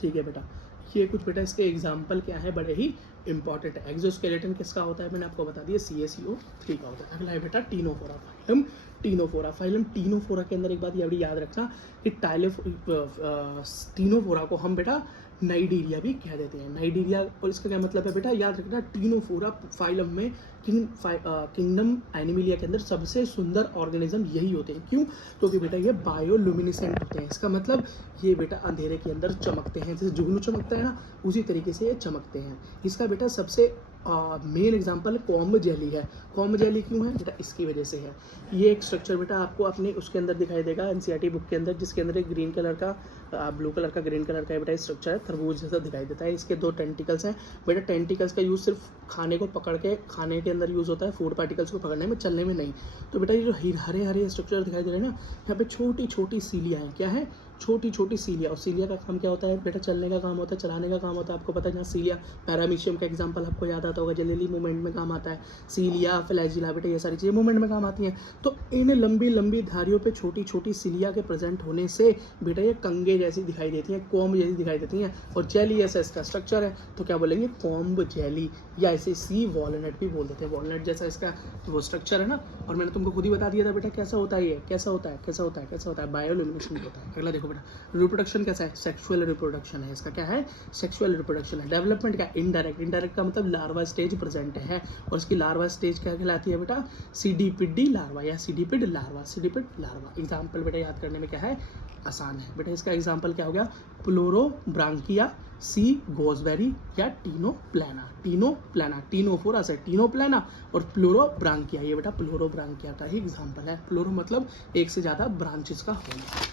ठीक है बेटा, ये कुछ बेटा इसके एग्जाम्पल क्या है, बड़े ही इंपॉर्टेंट है। एक्सोस्केलेटन किसका होता है? मैंने आपको बता दिया, CaCO3 का होता है। अगला है बेटा Ctenophora phylum. Ctenophora phylum, Ctenophora के अंदर एक बात ये याद रखना कि टीनोफोरा को हम बेटा नाइडीरिया भी कह देते हैं। नाइडीरिया, और इसका क्या मतलब है बेटा? याद रखना, टीनोफोरा फाइलम में किंगडम एनिमिलिया के अंदर सबसे सुंदर ऑर्गेनिज्म यही होते हैं। क्यों? क्योंकि बेटा ये बायोलुमिनेसेंट होते हैं। इसका मतलब ये बेटा अंधेरे के अंदर चमकते हैं, जैसे जुगनू चमकता है ना, उसी तरीके से ये चमकते हैं। इसका बेटा सबसे मेन एग्जांपल कॉम्ब जेली है। कॉम्ब जेली क्यों है बेटा? इसकी वजह से है। ये एक स्ट्रक्चर बेटा आपको अपने उसके अंदर दिखाई देगा, NCERT बुक के अंदर, जिसके अंदर एक ग्रीन कलर का, ब्लू कलर का, ग्रीन कलर का बेटा स्ट्रक्चर है, तरबूज जैसा दिखाई देता है। इसके दो टेंटिकल्स हैं बेटा। टेंटिकल्स का यूज़ सिर्फ खाने को पकड़ के, खाने के अंदर यूज़ होता है, फूड पार्टिकल्स को पकड़ने में, चलने में नहीं। तो बेटा ये जो हरे हरे स्ट्रक्चर दिखाई दे रहे हैं ना, यहाँ पे छोटी छोटी सीलियाँ हैं। क्या है? छोटी छोटी सीलिया। और सीलिया का काम क्या होता है बेटा? चलने का काम होता है, चलाने का काम होता है। आपको पता है जहाँ सीलिया, पैरामीशियम का एग्जांपल आपको याद आता होगा, जलीली मूवमेंट में काम आता है। सीलिया, फ्लैजिला बेटा ये सारी चीज़ें मूवमेंट में काम आती हैं। तो इन लंबी लंबी धारियों पे छोटी छोटी सीलिया के प्रेजेंट होने से बेटा ये कंगे जैसी दिखाई देती हैं, कॉम्ब जैसी दिखाई देती हैं। और जेली ऐसा इसका स्ट्रक्चर है, तो क्या बोलेंगे? कॉम्ब जेली, या इसे सी वॉलनट भी बोल देते हैं। वॉलनट जैसा इसका वो स्ट्रक्चर है ना। और मैंने तुमको खुद ही बता दिया था बेटा कैसा होता है ये, कैसा होता है, कैसा होता है, कैसा होता है, बायोलुमिनेशन होता है। अगला देखो बेटा, रिप्रोडक्शन कैसा है? सेक्सुअल रिप्रोडक्शन है इसका। क्या है? सेक्सुअल रिप्रोडक्शन है। डेवलपमेंट क्या? इनडायरेक्ट। इनडायरेक्ट का मतलब लार्वा स्टेज प्रेजेंट है, और इसकी लार्वा स्टेज क्या कहलाती है बेटा? सीडीपिडी लार्वा, या सीडीपिड लार्वा, सीडीपिड लार्वा। एग्जाम्पल बेटा याद करने में क्या है? आसान है बेटा। इसका एग्जाम्पल क्या हो गया? प्लोरोब्रांकिया, सी गोजबेरी, या टीनोप्लाना। टीनोप्लाना, टीनोफोरा से टीनोप्लाना, और प्लोरोब्रांकिया, ये बेटा प्लोरोब्रांकिया का ही एग्जाम्पल है। प्लोरो मतलब एक से ज़्यादा ब्रांचेस का होना।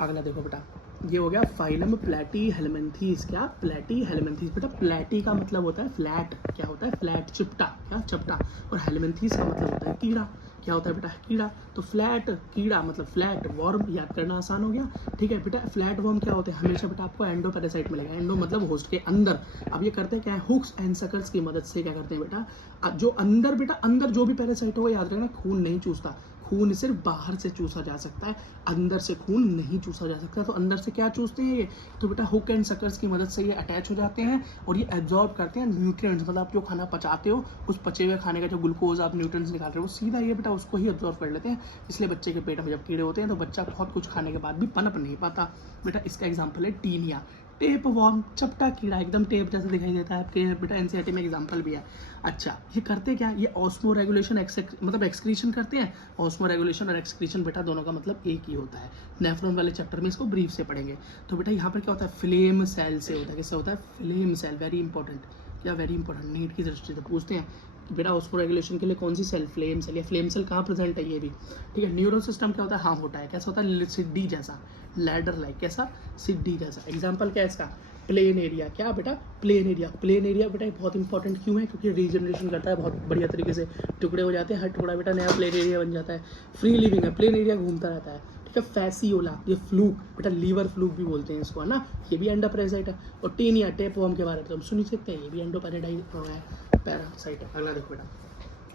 अगला देखो बेटा, ये हो गया फाइलम प्लेटीहेल्मिन्थीज। क्या? प्लेटीहेल्मिन्थीज। बेटा प्लेटी का मतलब होता है फ्लैट, क्या होता है? फ्लैट, चिपटा, क्या? चपटा। और हेल्मिन्थीज का मतलब होता है कीड़ा। क्या होता है बेटा? कीड़ा। तो फ्लैट कीड़ा मतलब फ्लैट वर्म, याद करना आसान हो गया। ठीक है बेटा, फ्लैट वर्म क्या होते हैं? हमेशा बेटा आपको एंडो पैरासाइट मिलेगा। एंडो मतलब होस्ट के अंदर। अब ये करते हैं क्या है? हुक्स एंड सकल्स की मदद से क्या करते हैं बेटा? जो अंदर बेटा, अंदर जो भी पैरासाइट होगा याद रखना खून नहीं चूसता, खून सिर्फ बाहर से चूसा जा सकता है, अंदर से खून नहीं चूसा जा सकता। तो अंदर से क्या चूसते हैं ये? तो बेटा हुक एंड सकर्स की मदद से ये अटैच हो जाते हैं और ये एब्जॉर्ब करते हैं न्यूट्रिएंट्स, मतलब आप जो खाना पचाते हो उस पचे हुए खाने का जो ग्लूकोज आप न्यूट्रिएंट्स निकाल रहे हो वो सीधा ये बेटा उसको ही एब्जॉर्ब कर लेते हैं। इसलिए बच्चे के पेट में जब कीड़े होते हैं तो बच्चा बहुत कुछ खाने के बाद भी पनप नहीं पाता। बेटा इसका एग्जाम्पल है टीनिया, टेप वॉर्म, चपटा कीड़ा, एकदम टेप जैसे दिखाई देता है आपके बेटा एनसीईआरटी में एग्जांपल भी है। अच्छा ये करते क्या? ये ऑस्मो रेगुलेशन मतलब एक्सक्रीशन करते हैं। ऑस्मो रेगुलेशन और एक्सक्रीशन बेटा दोनों का मतलब एक ही होता है। नेफ्रॉन वाले चैप्टर में इसको ब्रीफ से पढ़ेंगे। तो बेटा यहाँ पर क्या होता है? फ्लेम सेल से होता है। किससे होता है? Flame cell. वेरी इंपॉर्टेंट, क्या वेरी इंपॉर्टेंट, नीट की दृष्टि से पूछते हैं कि बेटा ऑस्मो रेगुलेशन के लिए कौन सी सेल? Flame cell. या फ्लेम सेल कहाँ प्रेजेंट है? ये भी ठीक है। न्यूरल सिस्टम क्या होता है? हाँ होता है। कैसा होता है? सिड्डी जैसा, लैडर लाइक, कैसा? सिड्डी जैसा। एग्जाम्पल क्या है इसका? Plain area. क्या बेटा? Plain area. प्लेन एरिया बेटा बहुत इंपॉर्टेंट क्यों है? क्योंकि रीजनरेशन करता है बहुत बढ़िया तरीके से, टुकड़े हो जाते हैं, हर टुकड़ा बेटा नया प्लेन एरिया बन जाता है। फ्री लिविंग है, प्लेन एरिया घूमता रहता है। ठीक है। फैसियोला, ये फ्लूक बेटा, लीवर फ्लूक भी बोलते हैं इसको, है ना, ये भी एंडो पैरासाइट है। और टीनिया, टेप वर्म के बारे में तो हम सुन ही सकते हैं, ये भी एंडो पैरासाइट है। अगला देखो बेटा,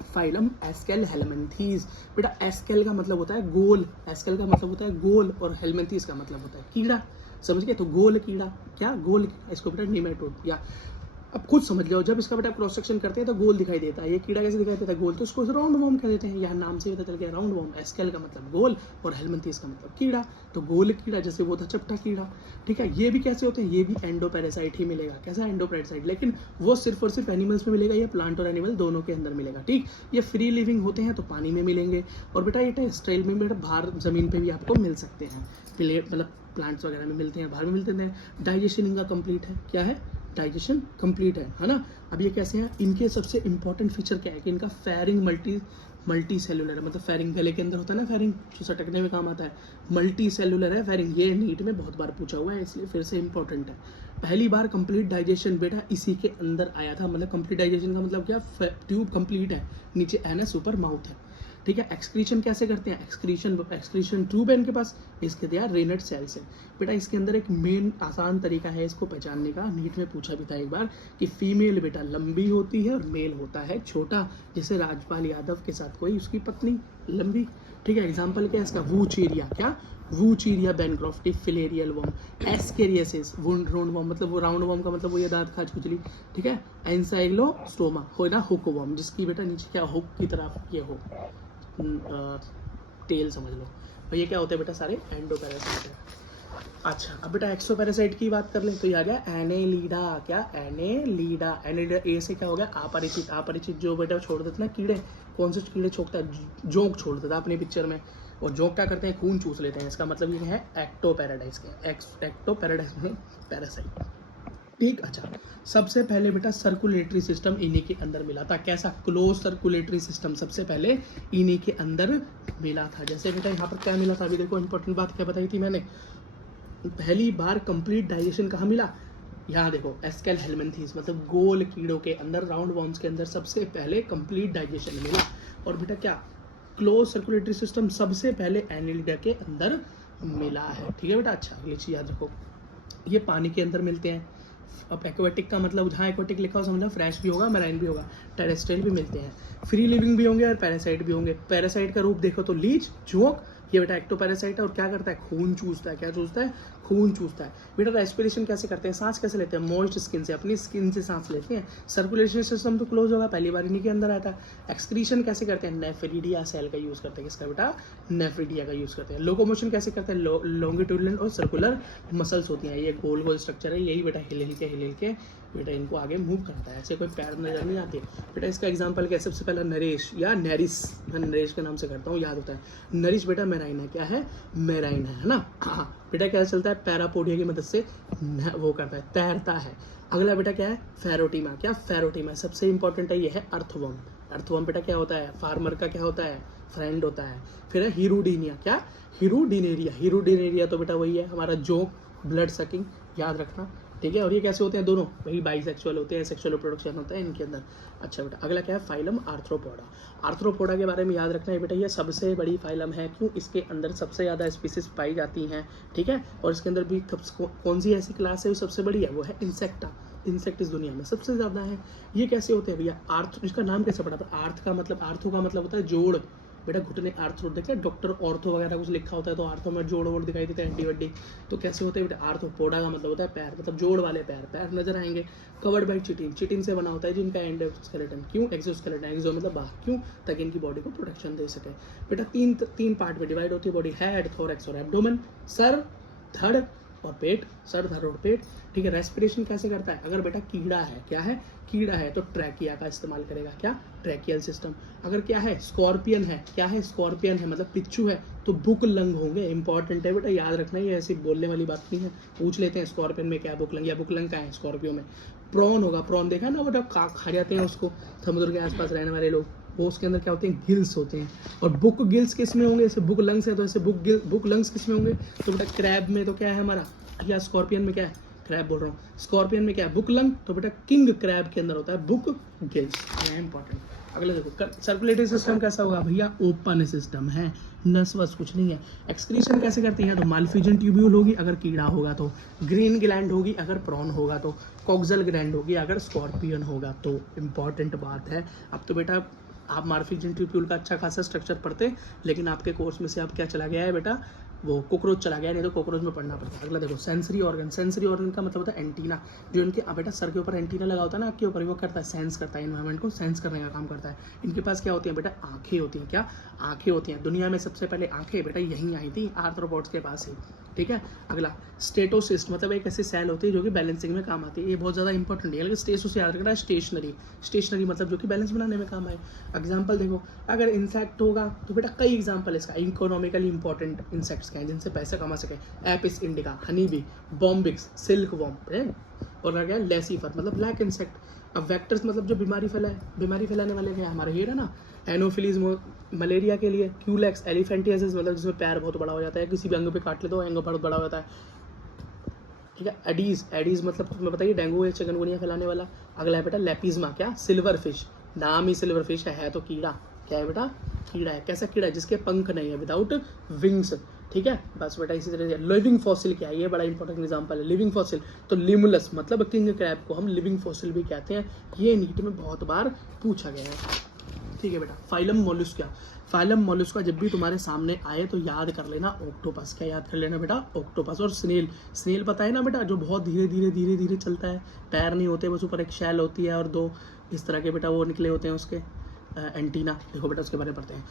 फाइलम एस्केल हेलमिन्थीज। बेटा एस्केल का मतलब होता है गोल, एस्केल का मतलब होता है गोल, और हेलमिन्थीज का मतलब होता है कीड़ा। समझ गए? तो गोल कीड़ा, क्या? गोल कीड़ा, इसको बेटा निमेटोड। या अब खुद समझ लो, जब इसका बेटा क्रॉस सेक्शन करते हैं तो गोल दिखाई देता है। ये कीड़ा कैसे दिखाई देता है? गोल। तो इसको राउंड वॉर्म कह देते हैं, यहाँ नाम से पता चल गया राउंड वॉर्म। एस्केल का मतलब गोल और हेलमिन्थीज का मतलब कीड़ा। तो गोल कीड़ा जैसे वो था चपटा कीड़ा। ठीक है। ये भी कैसे होते हैं? ये भी एंडो पैरासाइट ही मिलेगा। कैसा? Endo parasite. लेकिन वो सिर्फ और सिर्फ एनिमल्स में मिलेगा, या प्लांट और एनिमल दोनों के अंदर मिलेगा। ठीक, ये फ्री लिविंग होते हैं तो पानी में मिलेंगे, और बेटा ये टेरेस्ट्रियल में बेटा बाहर जमीन पे भी आपको मिल सकते हैं। मतलब प्लांट्स वगैरह में मिलते हैं, बाहर में मिलते हैं। डाइजेशन इनका कंप्लीट है। क्या है? डाइजेशन कंप्लीट है ना। अब ये कैसे हैं? इनके सबसे इंपॉर्टेंट फीचर क्या है कि इनका फेरिंग मल्टी सेलुलर है। मतलब फेरिंग गले के अंदर होता है ना, फेरिंग जो सटकने में काम आता है, मल्टी सेलुलर है फेरिंग। ये नीट में बहुत बार पूछा हुआ है, इसलिए फिर से इंपॉर्टेंट है। पहली बार कंप्लीट डाइजेशन बेटा इसी के अंदर आया था। मतलब कंप्लीट डाइजेशन का मतलब क्या? ट्यूब कंप्लीट है, नीचे एनस, ऊपर माउथ है। ठीक है। एक्सक्रीशन कैसे करते हैं? एक्सक्रीशन ट्यूब है इनके पास, इसके दिया रेनट सेल्स है। बेटा इसके अंदर एक मेन आसान तरीका है इसको पहचानने का, नीट में पूछा भी था एक बार, कि फीमेल बेटा लंबी होती है और मेल होता है छोटा। जैसे राजपाल यादव के साथ कोई उसकी पत्नी लंबी। ठीक है। एग्जाम्पल क्या है इसका? वूचेरिया। क्या? Wuchereria bancrofti, filarial worm. Ascariasis, wound road worm, मतलब वो राउंड वर्म का मतलब वो ये दांत खाज खुजली। ठीक है। एंसाइक्लोस्टोमा हो ना, हुक वर्म, जिसकी बेटा नीचे क्या हुक की तरफ ये हो टेल समझ लो। और ये क्या होते हैं बेटा? सारे एंडोपैरासाइट है। अच्छा अब बेटा एक्सोपैरासाइट की बात कर लें तो ये आ गया एनेलिडा। क्या? एनेलिडा। एनेलिडा ए से क्या हो गया? अपरिचित। अपरिचित जो बेटा छोड़ देते ना कीड़े, कौन से कीड़े छोड़ता है? जोंक छोड़ देता अपने पिक्चर में। और जोंक क्या करते हैं? खून चूस लेते हैं। इसका मतलब ये है एक्टोपैराडाइज के, एक्टोपैराडाइज में पैरासाइट। ठीक। अच्छा सबसे पहले बेटा सर्कुलेटरी सिस्टम इन्हीं के अंदर मिला था। कैसा? क्लोज सर्कुलेटरी सिस्टम सबसे पहले इन्हीं के अंदर मिला था। जैसे बेटा यहाँ पर क्या मिला था? अभी देखो इंपॉर्टेंट बात क्या बताई थी मैंने, पहली बार कंप्लीट डाइजेशन कहाँ मिला? यहाँ देखो एस्केल हेलमिन्थीज, मतलब गोल कीड़ों के अंदर, राउंड वॉर्म्स के अंदर सबसे पहले कंप्लीट डाइजेशन मिला। और बेटा क्या? क्लोज सर्कुलेटरी सिस्टम सबसे पहले एनेलिडा के अंदर मिला है। ठीक है बेटा। अच्छा अगली चीज याद रखो, ये पानी के अंदर मिलते हैं। अब एक्वेटिक का मतलब जहाँ एक्वेटिक लिखा हो समझो फ्रेश भी होगा, मैराइन भी होगा, टेरेस्ट्रियल भी मिलते हैं, फ्री लिविंग भी होंगे और पैरासाइट भी होंगे। पैरासाइट का रूप देखो तो लीच, जोंक, ये बेटा एक्टोपैरासाइट है। और क्या करता है? खून चूसता है। क्या चूसता है? खून चूसता है। बेटा रेस्पिरेशन कैसे करते हैं? सांस कैसे लेते हैं? मॉइस्ट स्किन से, अपनी स्किन से सांस लेते हैं। सर्कुलेशन सिस्टम तो क्लोज होगा, पहली बार इन्हीं के अंदर आता है। एक्सक्रीशन कैसे करते हैं? नेफ्रिडिया सेल का यूज करते हैं। किसका बेटा? नेफ्रिडिया का यूज करते हैं। लोकोमोशन कैसे करते हैं? लॉन्गिट्यूडनल और सर्कुलर मसल्स होती हैं, ये गोल गोल स्ट्रक्चर है, यही बेटा हिल हिल के बेटा इनको आगे मूव करता है। ऐसे कोई पैर नजर नहीं आते। बेटा इसका एग्जांपल क्या है? सबसे पहला नरेश या नरिस, मैं नरेश के नाम से करता हूँ, याद होता है। नरिश बेटा मेराइन है। क्या है? मेराइन है ना। हाँ बेटा क्या चलता है? पैरापोडिया की मदद से वो करता है, तैरता है। अगला बेटा क्या है? फेरोटीमा। क्या? फेरोटीमा सबसे इंपॉर्टेंट है, ये है अर्थवर्म। अर्थवर्म बेटा क्या होता है? फार्मर का क्या होता है? फ्रेंड होता है। फिर है हिरुडीनिया। क्या? हिरुडिनेरिया। हिरुडिनेरिया तो बेटा वही है हमारा जोंक, ब्लड सकिंग, याद रखना, ठीक है। और ये कैसे होते हैं दोनों, वही बाइसेक्सुअल होते हैं, सेक्सुअल रिप्रोडक्शन होता है इनके अंदर। अच्छा बेटा, अगला क्या है, फाइलम आर्थ्रोपोडा। आर्थ्रोपोडा के बारे में याद रखना है बेटा, ये सबसे बड़ी फाइलम है। क्यों, इसके अंदर सबसे ज़्यादा स्पीसीज पाई जाती हैं, ठीक है। और इसके अंदर भी कौन सी ऐसी क्लास है जो सबसे बड़ी है, वो है इंसेक्टा। इंसेक्ट इस दुनिया में सबसे ज़्यादा है। ये कैसे होते हैं भैया, आर्थ, इसका नाम कैसे पड़ा था, आर्थ का मतलब, आर्थो का मतलब होता है जोड़ बेटा, घुटने आर्थो, देखा डॉक्टर ऑर्थो वगैरह कुछ लिखा होता है तो आर्थो में जोड़ वोड़ दिखाई देता है, हड्डी वड्डी। तो कैसे होते हैं बेटा, आर्थोपोडा का मतलब होता है पैर, मतलब जोड़ वाले पैर, पैर नजर आएंगे। कवर्ड बाई चिटिन, चिटिन से बना होता है जिनका एंडोस्केलेटन, क्यों, एक्सोस्केलेटन, एक्सो मतलब बाहर, क्यों, ताकि इनकी बॉडी को प्रोटेक्शन दे सके। बेटा तीन पार्ट में डिवाइड होती है बॉडी, हेड, थोरैक्स और एब्डोमेन, सर, धड़ और पेट, सर, धड़ और पेट, ठीक है। रेस्पिरेशन कैसे करता है, अगर बेटा कीड़ा है, क्या है, कीड़ा है तो ट्रैकिया का इस्तेमाल करेगा, क्या, ट्रैकियल सिस्टम। अगर क्या है, स्कॉर्पियन है, क्या है, स्कॉर्पियन है मतलब पिच्चू है तो बुक लंग होंगे। इंपॉर्टेंट है बेटा, याद रखना, ये ऐसी बोलने वाली बात नहीं है, पूछ लेते हैं स्कॉर्पियन में क्या है, बुक लंग, या बुक लंग का है स्कॉर्पियो में। प्रॉन होगा, प्रॉन देखा ना बेटा, खा जाते हैं उसको समुद्र के आसपास रहने वाले लोग, वो उसके अंदर क्या होते हैं, गिल्स होते हैं। और बुक गिल्स किस में होंगे, जैसे बुक लंग्स है तो ऐसे बुक लंग्स किस में होंगे, तो बेटा क्रैब में तो क्या है हमारा, या स्कॉर्पियन में क्या है, क्रैब बोल रहा हूँ, स्कॉर्पियन में क्या है, बुक लंग, तो बेटा किंग क्रैब के अंदर होता है बुक गिल्स, ये इंपॉर्टेंट। अगले देखो, सर्कुलेटरी सिस्टम कैसा होगा भैया, ओपन सिस्टम है, नस वस कुछ नहीं है। एक्सक्रीशन कैसे करती है, तो मालफिजन ट्यूब्यूल होगी अगर कीड़ा होगा तो, ग्रीन ग्लैंड होगी अगर प्रॉन होगा तो, कॉक्सल ग्लैंड होगी अगर स्कॉर्पियन होगा तो। इंपॉर्टेंट बात है। अब तो बेटा आप मार्फिजन ट्यूब्यूल का अच्छा खासा स्ट्रक्चर पढ़ते, लेकिन आपके कोर्स में से अब क्या चला गया है बेटा, वो कॉकरोच चला गया, नहीं तो कॉकरोच में पढ़ना पड़ता है। अगला देखो, सेंसरी ऑर्गन। सेंसरी ऑर्गन का मतलब होता है एंटीना, जो इनके बेटा सर के ऊपर एंटीना लगा होता है ना आपके ऊपर, वो करता है, सेंस करता है, एनवायरनमेंट को सेंस करने का काम करता है। इनके पास क्या होती है बेटा, आंखें होती हैं, क्या, आंखें होती हैं। दुनिया में सबसे पहले आंखें बेटा यहीं आई थी, आर्थ्रोपोड्स के पास ही, ठीक है। अगला स्टेटोसिस्ट, मतलब एक ऐसी सेल होती है जो कि बैलेंसिंग में काम आती है, ये बहुत ज़्यादा इंपॉर्टेंट है। लेकिन स्टेटो से याद रखना है, स्टेशनरी, स्टेशनरी मतलब जो कि बैलेंस बनाने में काम आए। एग्जाम्पल देखो, अगर इंसेक्ट होगा तो बेटा कई एग्जाम्पल है इसका, इकोनॉमिकली इंपॉर्टेंट इंसेक्ट्स के हैं जिनसे पैसे कमा सके, Apis indica, honey bee, Bombyx, silk worm, और आ गया लेसीफर मतलब ब्लैक इंसेक्ट। अब वेक्टर्स मतलब जो बीमारी फैलाने वाले हैं, हमारे ये है ना, एनोफिलीज मलेरिया के लिए, क्यूलेक्स, एलिफेंटियासिस मतलब जिसमें पैर बहुत बड़ा हो जाता है, किसी भी अंग पे काट ले तो अंग बहुत बड़ा हो जाता है, ठीक है। एडीज मतलब तुम्हें बताइए डेंगू या चिकनगुनिया फैलाने वाला। अगला है बेटा लेपिज्मा, क्या, सिल्वर फिश, नाम ही सिल्वर फिश है तो कीड़ा, क्या है बेटा, कीड़ा है। कैसा कीड़ा है, जिसके पंख नहीं है, विदाउट विंग्स, ठीक है। बस बेटा इसी तरह से लिविंग फॉसिल क्या है, ये बड़ा इंपॉर्टेंट एग्जांपल है, लिविंग फॉसिल। तो लिमुलस मतलब किंग क्रैब को हम लिविंग फॉसिल भी कहते हैं, ये नीट में बहुत बार पूछा गया है, ठीक है बेटा। फाइलम मोलुस्का, फाइलम मोलुस्का जब भी तुम्हारे सामने आए तो याद कर लेना ऑक्टोपस, क्या याद कर लेना बेटा, ऑक्टोपस। और स्नेल, स्नेल पता है ना बेटा, जो बहुत धीरे धीरे चलता है, पैर नहीं होते, बस ऊपर एक शैल होती है और दो इस तरह के बेटा वो निकले होते हैं उसके एंटीना। देखो बेटा उसके बारे में पढ़ते हैं।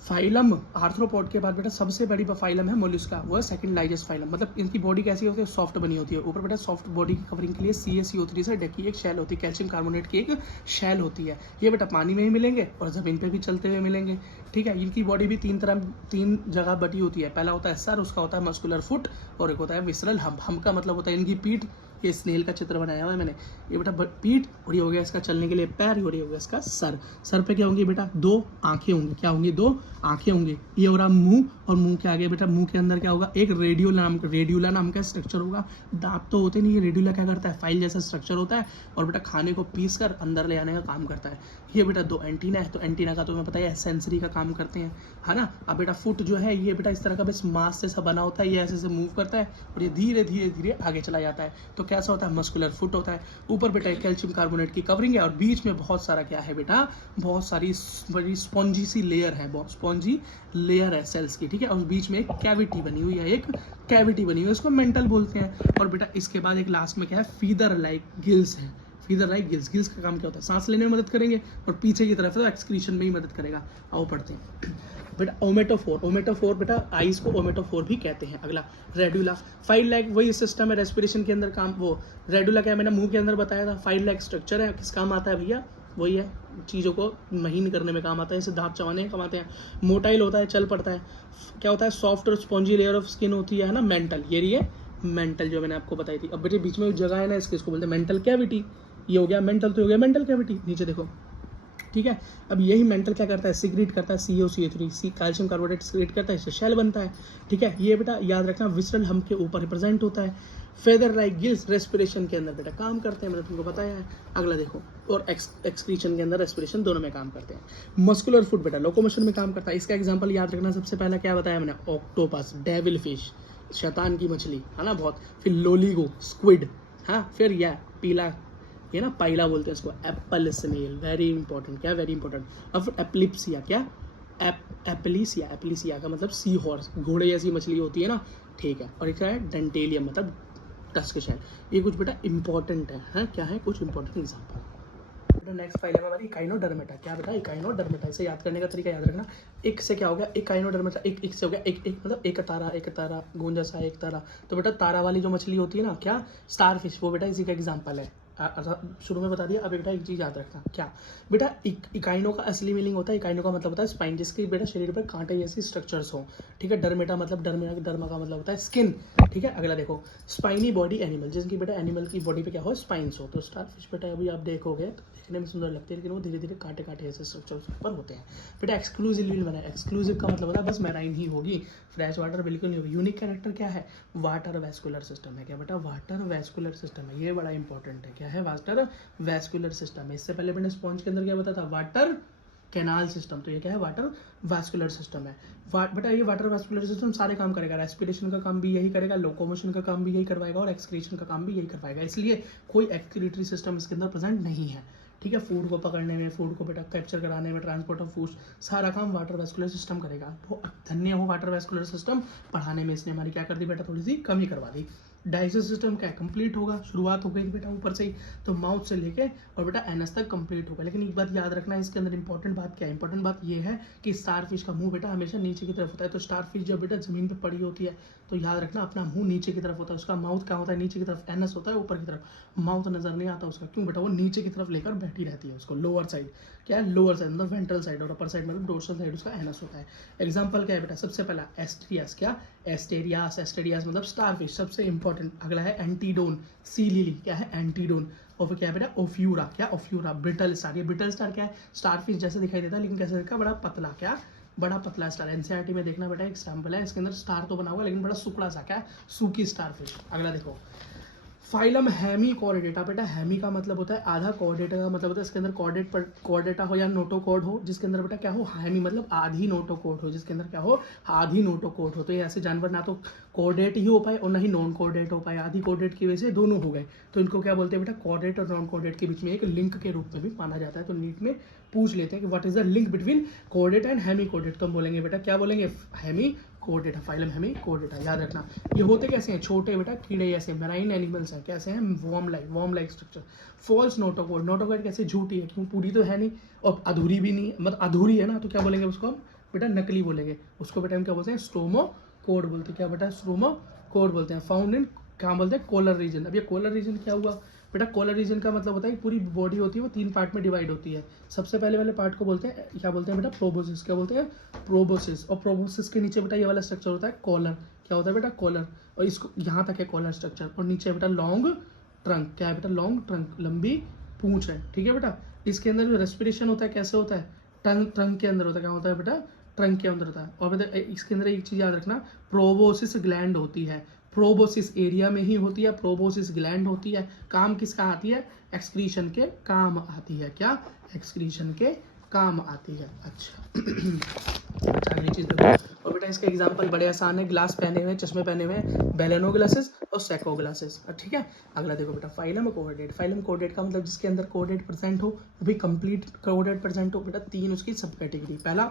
फाइलम आर्थ्रोपोड के बाद बेटा सबसे बड़ी फाइलम है मोलुस्का, वो है सेकंड लार्जेस्ट फाइलम। मतलब इनकी बॉडी कैसी होती है, सॉफ्ट बनी होती है, ऊपर बेटा सॉफ्ट बॉडी की कवरिंग के लिए CaCO3 से ढकी एक शेल होती है, कैल्शियम कार्बोनेट की एक शेल होती है। ये बेटा पानी में ही मिलेंगे और जमीन पे भी चलते हुए मिलेंगे, ठीक है। इनकी बॉडी भी तीन जगह बटी होती है, पहला होता है सर, उसका होता है मस्कुलर फुट, और एक होता है विसरल हम्प। हम्प का मतलब होता है इनकी पीठ, ये स्नेल का चित्र बनाया हुआ है मैंने, ये बेटा पीठ, और ये हो गया इसका चलने के लिए पैर, और ये हो गया इसका सर। सर पे क्या होंगी बेटा, दो आंखें होंगी, क्या होंगी, दो आंखें होंगी। ये हो रहा मुंह, और मुंह के आगे बेटा, मुंह के अंदर क्या होगा, एक रेडियोला नाम का स्ट्रक्चर होगा। दांत तो होते नहीं, ये रेडियोला क्या करता है, फाइल जैसा स्ट्रक्चर होता है, और बेटा खाने को पीस कर अंदर ले आने का काम करता है। ये बेटा दो एंटीना है, तो एंटीना का तुम्हें पता है सेंसरी का काम करते हैं, है ना। अब बेटा फुट जो है ये बेटा इस तरह का बस मांस से सब बना होता है, ये ऐसे मूव करता है और ये धीरे धीरे आगे चला जाता है, तो कैसा होता है, मस्कुलर फुट होता है। ऊपर बेटा कैल्शियम कार्बोनेट की कवरिंग है, और बीच में बहुत सारा क्या है बेटा, बहुत सारी बड़ी स्पॉन्जी सी लेयर है, बहुत स्पॉन्जी लेयर है सेल्स की, ठीक है। और बीच में एक कैविटी बनी हुई है, एक कैविटी बनी हुई है, उसको मेंटल बोलते हैं। और बेटा इसके बाद एक लास्ट में क्या है, फीदर लाइक गिल्स है, फीदर लाइक गिल्स। गिल्स का काम क्या होता है, सांस लेने में मदद करेंगे, और पीछे की तरफ है तो एक्सक्रीशन में ही मदद करेगा। आओ पढ़ते हैं बेटा ओमेटोफोर। ओमेटोफोर बेटा आइज को ओमेटोफोर भी कहते हैं। अगला रेडुला, 5 लाख वही सिस्टम है रेस्पिरेशन के अंदर काम, वो रेडुला क्या मैंने मुंह के अंदर बताया था, 5 लाख स्ट्रक्चर है, किस काम आता है भैया, वही है चीज़ों को महीन करने में काम आता है, इसे दांत चबाने में काम आते हैं। मोटाइल होता है, चल पड़ता है। क्या होता है, सॉफ्ट और स्पॉन्जी लेयर ऑफ स्किन होती है ना, मेंटल, ये रही है मेंटल जो मैंने आपको बताई थी। अब बेटे बीच में जगह है ना, इसको बोलते हैं मेंटल कैविटी, ये हो गया मेंटल, तो हो गया मेंटल कैविटी। नीचे देखो ठीक है। अब यही मेंटल क्या करता है, सिक्रेट करता है COCH3, C calcium carbonate secrete करता है, इससे शेल बनता है। ठीक है, ये बेटा याद रखना विसरल हम के ऊपर रिप्रेजेंट होता है। फेदर लाइक गिल्स रेस्पिरेशन के अंदर बेटा काम करते हैं, मैंने तुमको बताया है। अगला देखो, और एक्सक्रीशन के अंदर रेस्पिरेशन दोनों में काम करते हैं। मस्कुलर फुट बेटा लोकोमोशन में काम करता है। इसका एग्जाम्पल याद रखना, सबसे पहला क्या बताया मैंने, ऑक्टोपस, डेविल फिश, शैतान की मछली है ना बहुत, फिर लोलीगो, स्क्विड, हाँ, फिर यह पीला, ये ना पाइला बोलते हैं इसको, एप्पल स्नेल, वेरी इंपॉर्टेंट, क्या वेरी इंपॉर्टेंट। अब फिर एप्लिप्सिया, क्या एप्लिसिया, एप्लिसिया का मतलब सी हॉर्स, घोड़े जैसी मछली होती है ना, ठीक है। और एक है डेंटेलियम, मतलब टस्क शेल। ये कुछ बेटा इंपॉर्टेंट है, क्या है कुछ इंपॉर्टेंट एग्जाम्पल। बेटा नेक्स्ट फाइल है हमारी इकाइनोडर्मेटा। क्या बेटा, इकाइनोडर्मेटा, इसे याद करने का तरीका याद रखना। एक से क्या हो गया, इकाइनोडर्मेटा, एक से हो गया, एक मतलब एक तारा गूंजा सा एक तारा। तो बेटा तारा वाली जो मछली होती है ना, क्या, स्टार फिश, वो बेटा इसी का एग्जाम्पल है। शुरू में बता दिया। अब बेटा एक चीज़ याद रखना, क्या बेटा, इकाइनो का असली मीनिंग होता है, इकाइनो का मतलब होता है स्पाइन, जिसकी बेटा शरीर पर कांटे जैसी स्ट्रक्चर्स हो। ठीक है, डरमेटा मतलब डर्मा का मतलब होता है स्किन। ठीक है, अगला देखो, स्पाइनी बॉडी एनिमल, जिसकी बेटा एनिमल की बॉडी पे क्या हो, स्पाइन्स हो। तो स्टार फिश बेटा अभी आप देखोगे तो देखने में सुंदर लगती है, लेकिन वो धीरे धीरे कांटे ऐसे स्ट्रक्चर्स पर होते हैं। बेटा एक्सक्लूसिवली बनाए, एक्सक्लूसिव का मतलब होता है बस मैराइन ही होगी, फ्रेश वाटर बिल्कुल नहीं होगी। यूनिक कैरेक्टर क्या है, वाटर वैस्कुलर सिस्टम है। क्या बेटा, वाटर वैस्कुलर सिस्टम है, ये बड़ा इंपॉर्टेंट है। क्या है, वाटर वैस्कुलर सिस्टम है। इससे पहले मैंने स्पॉन्ज के अंदर क्या बताया था, वाटर कैनाल सिस्टम। तो ये क्या है, वाटर वैस्कुलर सिस्टम है। बेटा ये वाटर वैस्कुलर सिस्टम सारे काम करेगा, रेस्पिरेशन का काम भी यही करेगा, लोकोमोशन का काम भी यही करवाएगा, और एक्सक्रीशन का काम भी यही करवाएगा। इसलिए कोई एक्सक्रीटरी सिस्टम इसके अंदर प्रेजेंट नहीं है। ठीक है, फूड को पकड़ने में, फूड को बेटा कैप्चर कराने में, ट्रांसपोर्ट ऑफ फूड, सारा काम वाटर वैस्कुलर सिस्टम करेगा। तो धन्य हो वाटर वैस्कुलर सिस्टम, पढ़ाने में इसने हमारी क्या कर दी बेटा, थोड़ी सी कमी करवा दी। डाइजेस्ट सिस्टम क्या कंप्लीट होगा, शुरुआत हो गई बेटा ऊपर से ही, तो माउथ से लेके और बेटा एनस तक कंप्लीट होगा। लेकिन एक बात याद रखना है, इसके अंदर इंपॉर्टेंट बात क्या है, इंपॉर्टेंट बात ये है कि स्टार फिश का मुंह बेटा हमेशा नीचे की तरफ होता है। तो स्टार फिश जब बेटा जमीन पे पड़ी होती है, तो याद रखना अपना मुंह नीचे की तरफ होता है, उसका माउथ क्या होता है, नीचे की तरफ, एनस होता है ऊपर की तरफ, माउथ नजर नहीं आता उसका, क्यों बेटा, वो नीचे की तरफ लेकर बैठी रहती है उसको, लोअर साइड, क्या है, लोअर साइड मतलब वेंट्रल साइड, और अपर साइड मतलब डोर्सल साइड उसका एनस होता है। एग्जाम्पल क्या है बेटा, सबसे पहला एस्टेरियास, क्या, एस्टेरियास मतलब स्टार फिश, सबसे इंपॉर्टेंट। अगला है एंटीडोन, सी लिली, क्या है, एंटीडोन। और फिर क्या है बेटा, ओफ्यूरा, क्या, ओफ्यूरा। ब्रिटल स्टार, ये ब्रिटल स्टार क्या है, स्टार फिश जैसे दिखाई देता है, लेकिन कैसे दिखा, बड़ा पतला, क्या, बड़ा पतला स्टार। एनसीईआरटी में देखना बेटा, एक सैंपल है, इसके अंदर स्टार तो बना हुआ लेकिन बड़ा सुकड़ा सा, क्या, सूकी स्टार फिश। अगला देखो, फाइलम हेमी कॉर्डेटा। बेटा हेमी का मतलब होता है आधा, कॉर्डेटा का मतलब होता है इसके अंदर कॉर्डेटा हो या नोटोकॉर्ड हो, जिसके अंदर बेटा क्या हो, हेमी मतलब आधी नोटोकॉर्ड हो, जिसके अंदर क्या हो, आधी नोटोकॉर्ड हो। तो ये ऐसे जानवर ना तो कॉर्डेट ही हो पाए और ना ही नॉन कॉर्डेट हो पाए, आधी कॉर्डेट की वजह से दोनों हो गए। तो इनको क्या बोलते हैं बेटा, कॉर्डेट और नॉन कॉर्डेट के बीच में एक लिंक के रूप में भी माना जाता है। तो नीट में पूछ लेते हैं कि what is the link between chordate and hemi chordate. तो हम बोलेंगे बेटा, क्या बोलेंगे, hemi chordata, phylum hemi chordata. याद रखना ये होते कैसे हैं, छोटे बेटा कीड़े जैसे, मैराइन एनिमल्स हैं, कैसे हैं, worm like structure. False notochord, notochord कैसे, झूठी है, क्यों, पूरी तो है नहीं और अधूरी भी नहीं, मतलब अधूरी है ना, तो क्या बोलेंगे उसको हम बेटा, नकली बोलेंगे उसको बेटा। हम क्या बोलते हैं, स्टोमोकोड बोलते हैं, क्या बेटा, स्टोमोकोड बोलते हैं। फाउंड इन, क्या बोलते हैं, कोलर रीजन। अब ये कोलर रीजन क्या हुआ बेटा, कोलर रीजन का मतलब होता है कि पूरी बॉडी होती है वो 3 पार्ट में डिवाइड होती है। सबसे पहले वाले पार्ट को बोलते हैं, क्या बोलते हैं बेटा, प्रोबोसिस, क्या बोलते हैं, प्रोबोसिस। और प्रोबोसिस के नीचे बेटा ये वाला स्ट्रक्चर होता है कॉलर, क्या होता है बेटा, कॉलर। और इसको यहाँ तक है कॉलर स्ट्रक्चर, और नीचे बेटा लॉन्ग ट्रंक, क्या है बेटा, लॉन्ग ट्रंक, लंबी पूंछ है। ठीक है बेटा, इसके अंदर जो रेस्पिरेशन होता है कैसे होता है, ट्रंक के अंदर होता है, क्या होता है बेटा, ट्रंक के अंदर होता है। और बेटा इसके अंदर एक चीज़ याद रखना, प्रोबोसिस ग्लैंड होती है, प्रोबोसिस एरिया में ही होती है, प्रोबोसिस ग्लैंड होती है। काम किसका आती है, एक्सक्रीशन के काम आती है, क्या, एक्सक्रीशन के काम आती है। अच्छा अगली चीज़ देखो, और बेटा इसका एग्जांपल बड़े आसान है, ग्लास पहने हुए, चश्मे पहने हुए, बेलेनो ग्लासेस और सेको ग्लासेस। ठीक है, अगला देखो बेटा, फाइलम कोऑर्डिनेट। फाइलम कोऑर्डिनेट का मतलब जिसके अंदर कोऑर्डिनेट प्रेजेंट हो, वो भी कंप्लीट कोऑर्डिनेट प्रेजेंट हो। बेटा 3 उसकी सब कैटेगरी, पहला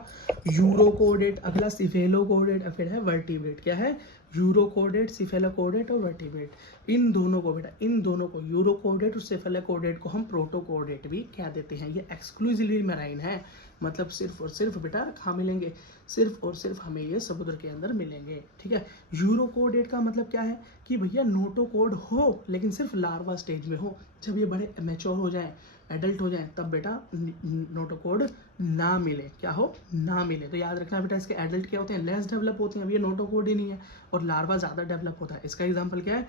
यूरो कोऑर्डिनेट, अगला सिफेलो कोऑर्डिनेट, फिर है वर्टिब्रेट। क्या है, यूरोकोडेट, सिफेलोकोडेट और वर्टिब्रेट। इन दोनों को बेटा, इन दोनों को, यूरोकोडेट और सिफेलोकोडेट को हम प्रोटोकोडेट भी कह देते हैं। ये एक्सक्लूसिवली मैराइन है, मतलब सिर्फ और सिर्फ बेटा कहाँ मिलेंगे, सिर्फ और सिर्फ हमें ये समुद्र के अंदर मिलेंगे। ठीक है, यूरोकोडेट का मतलब क्या है कि भैया नोटोकोड हो लेकिन सिर्फ लार्वा स्टेज में हो, जब ये बड़े मैच्योर हो जाएं, एडल्ट हो जाए, तब बेटा नोटोकोड ना मिले, क्या हो, ना मिले। तो याद रखना बेटा, इसके एडल्ट क्या होते हैं, लेस डेवलप होते हैं। अब ये नोटोकोड ही नहीं है और लार्वा ज़्यादा डेवलप होता है। इसका एग्जांपल क्या है,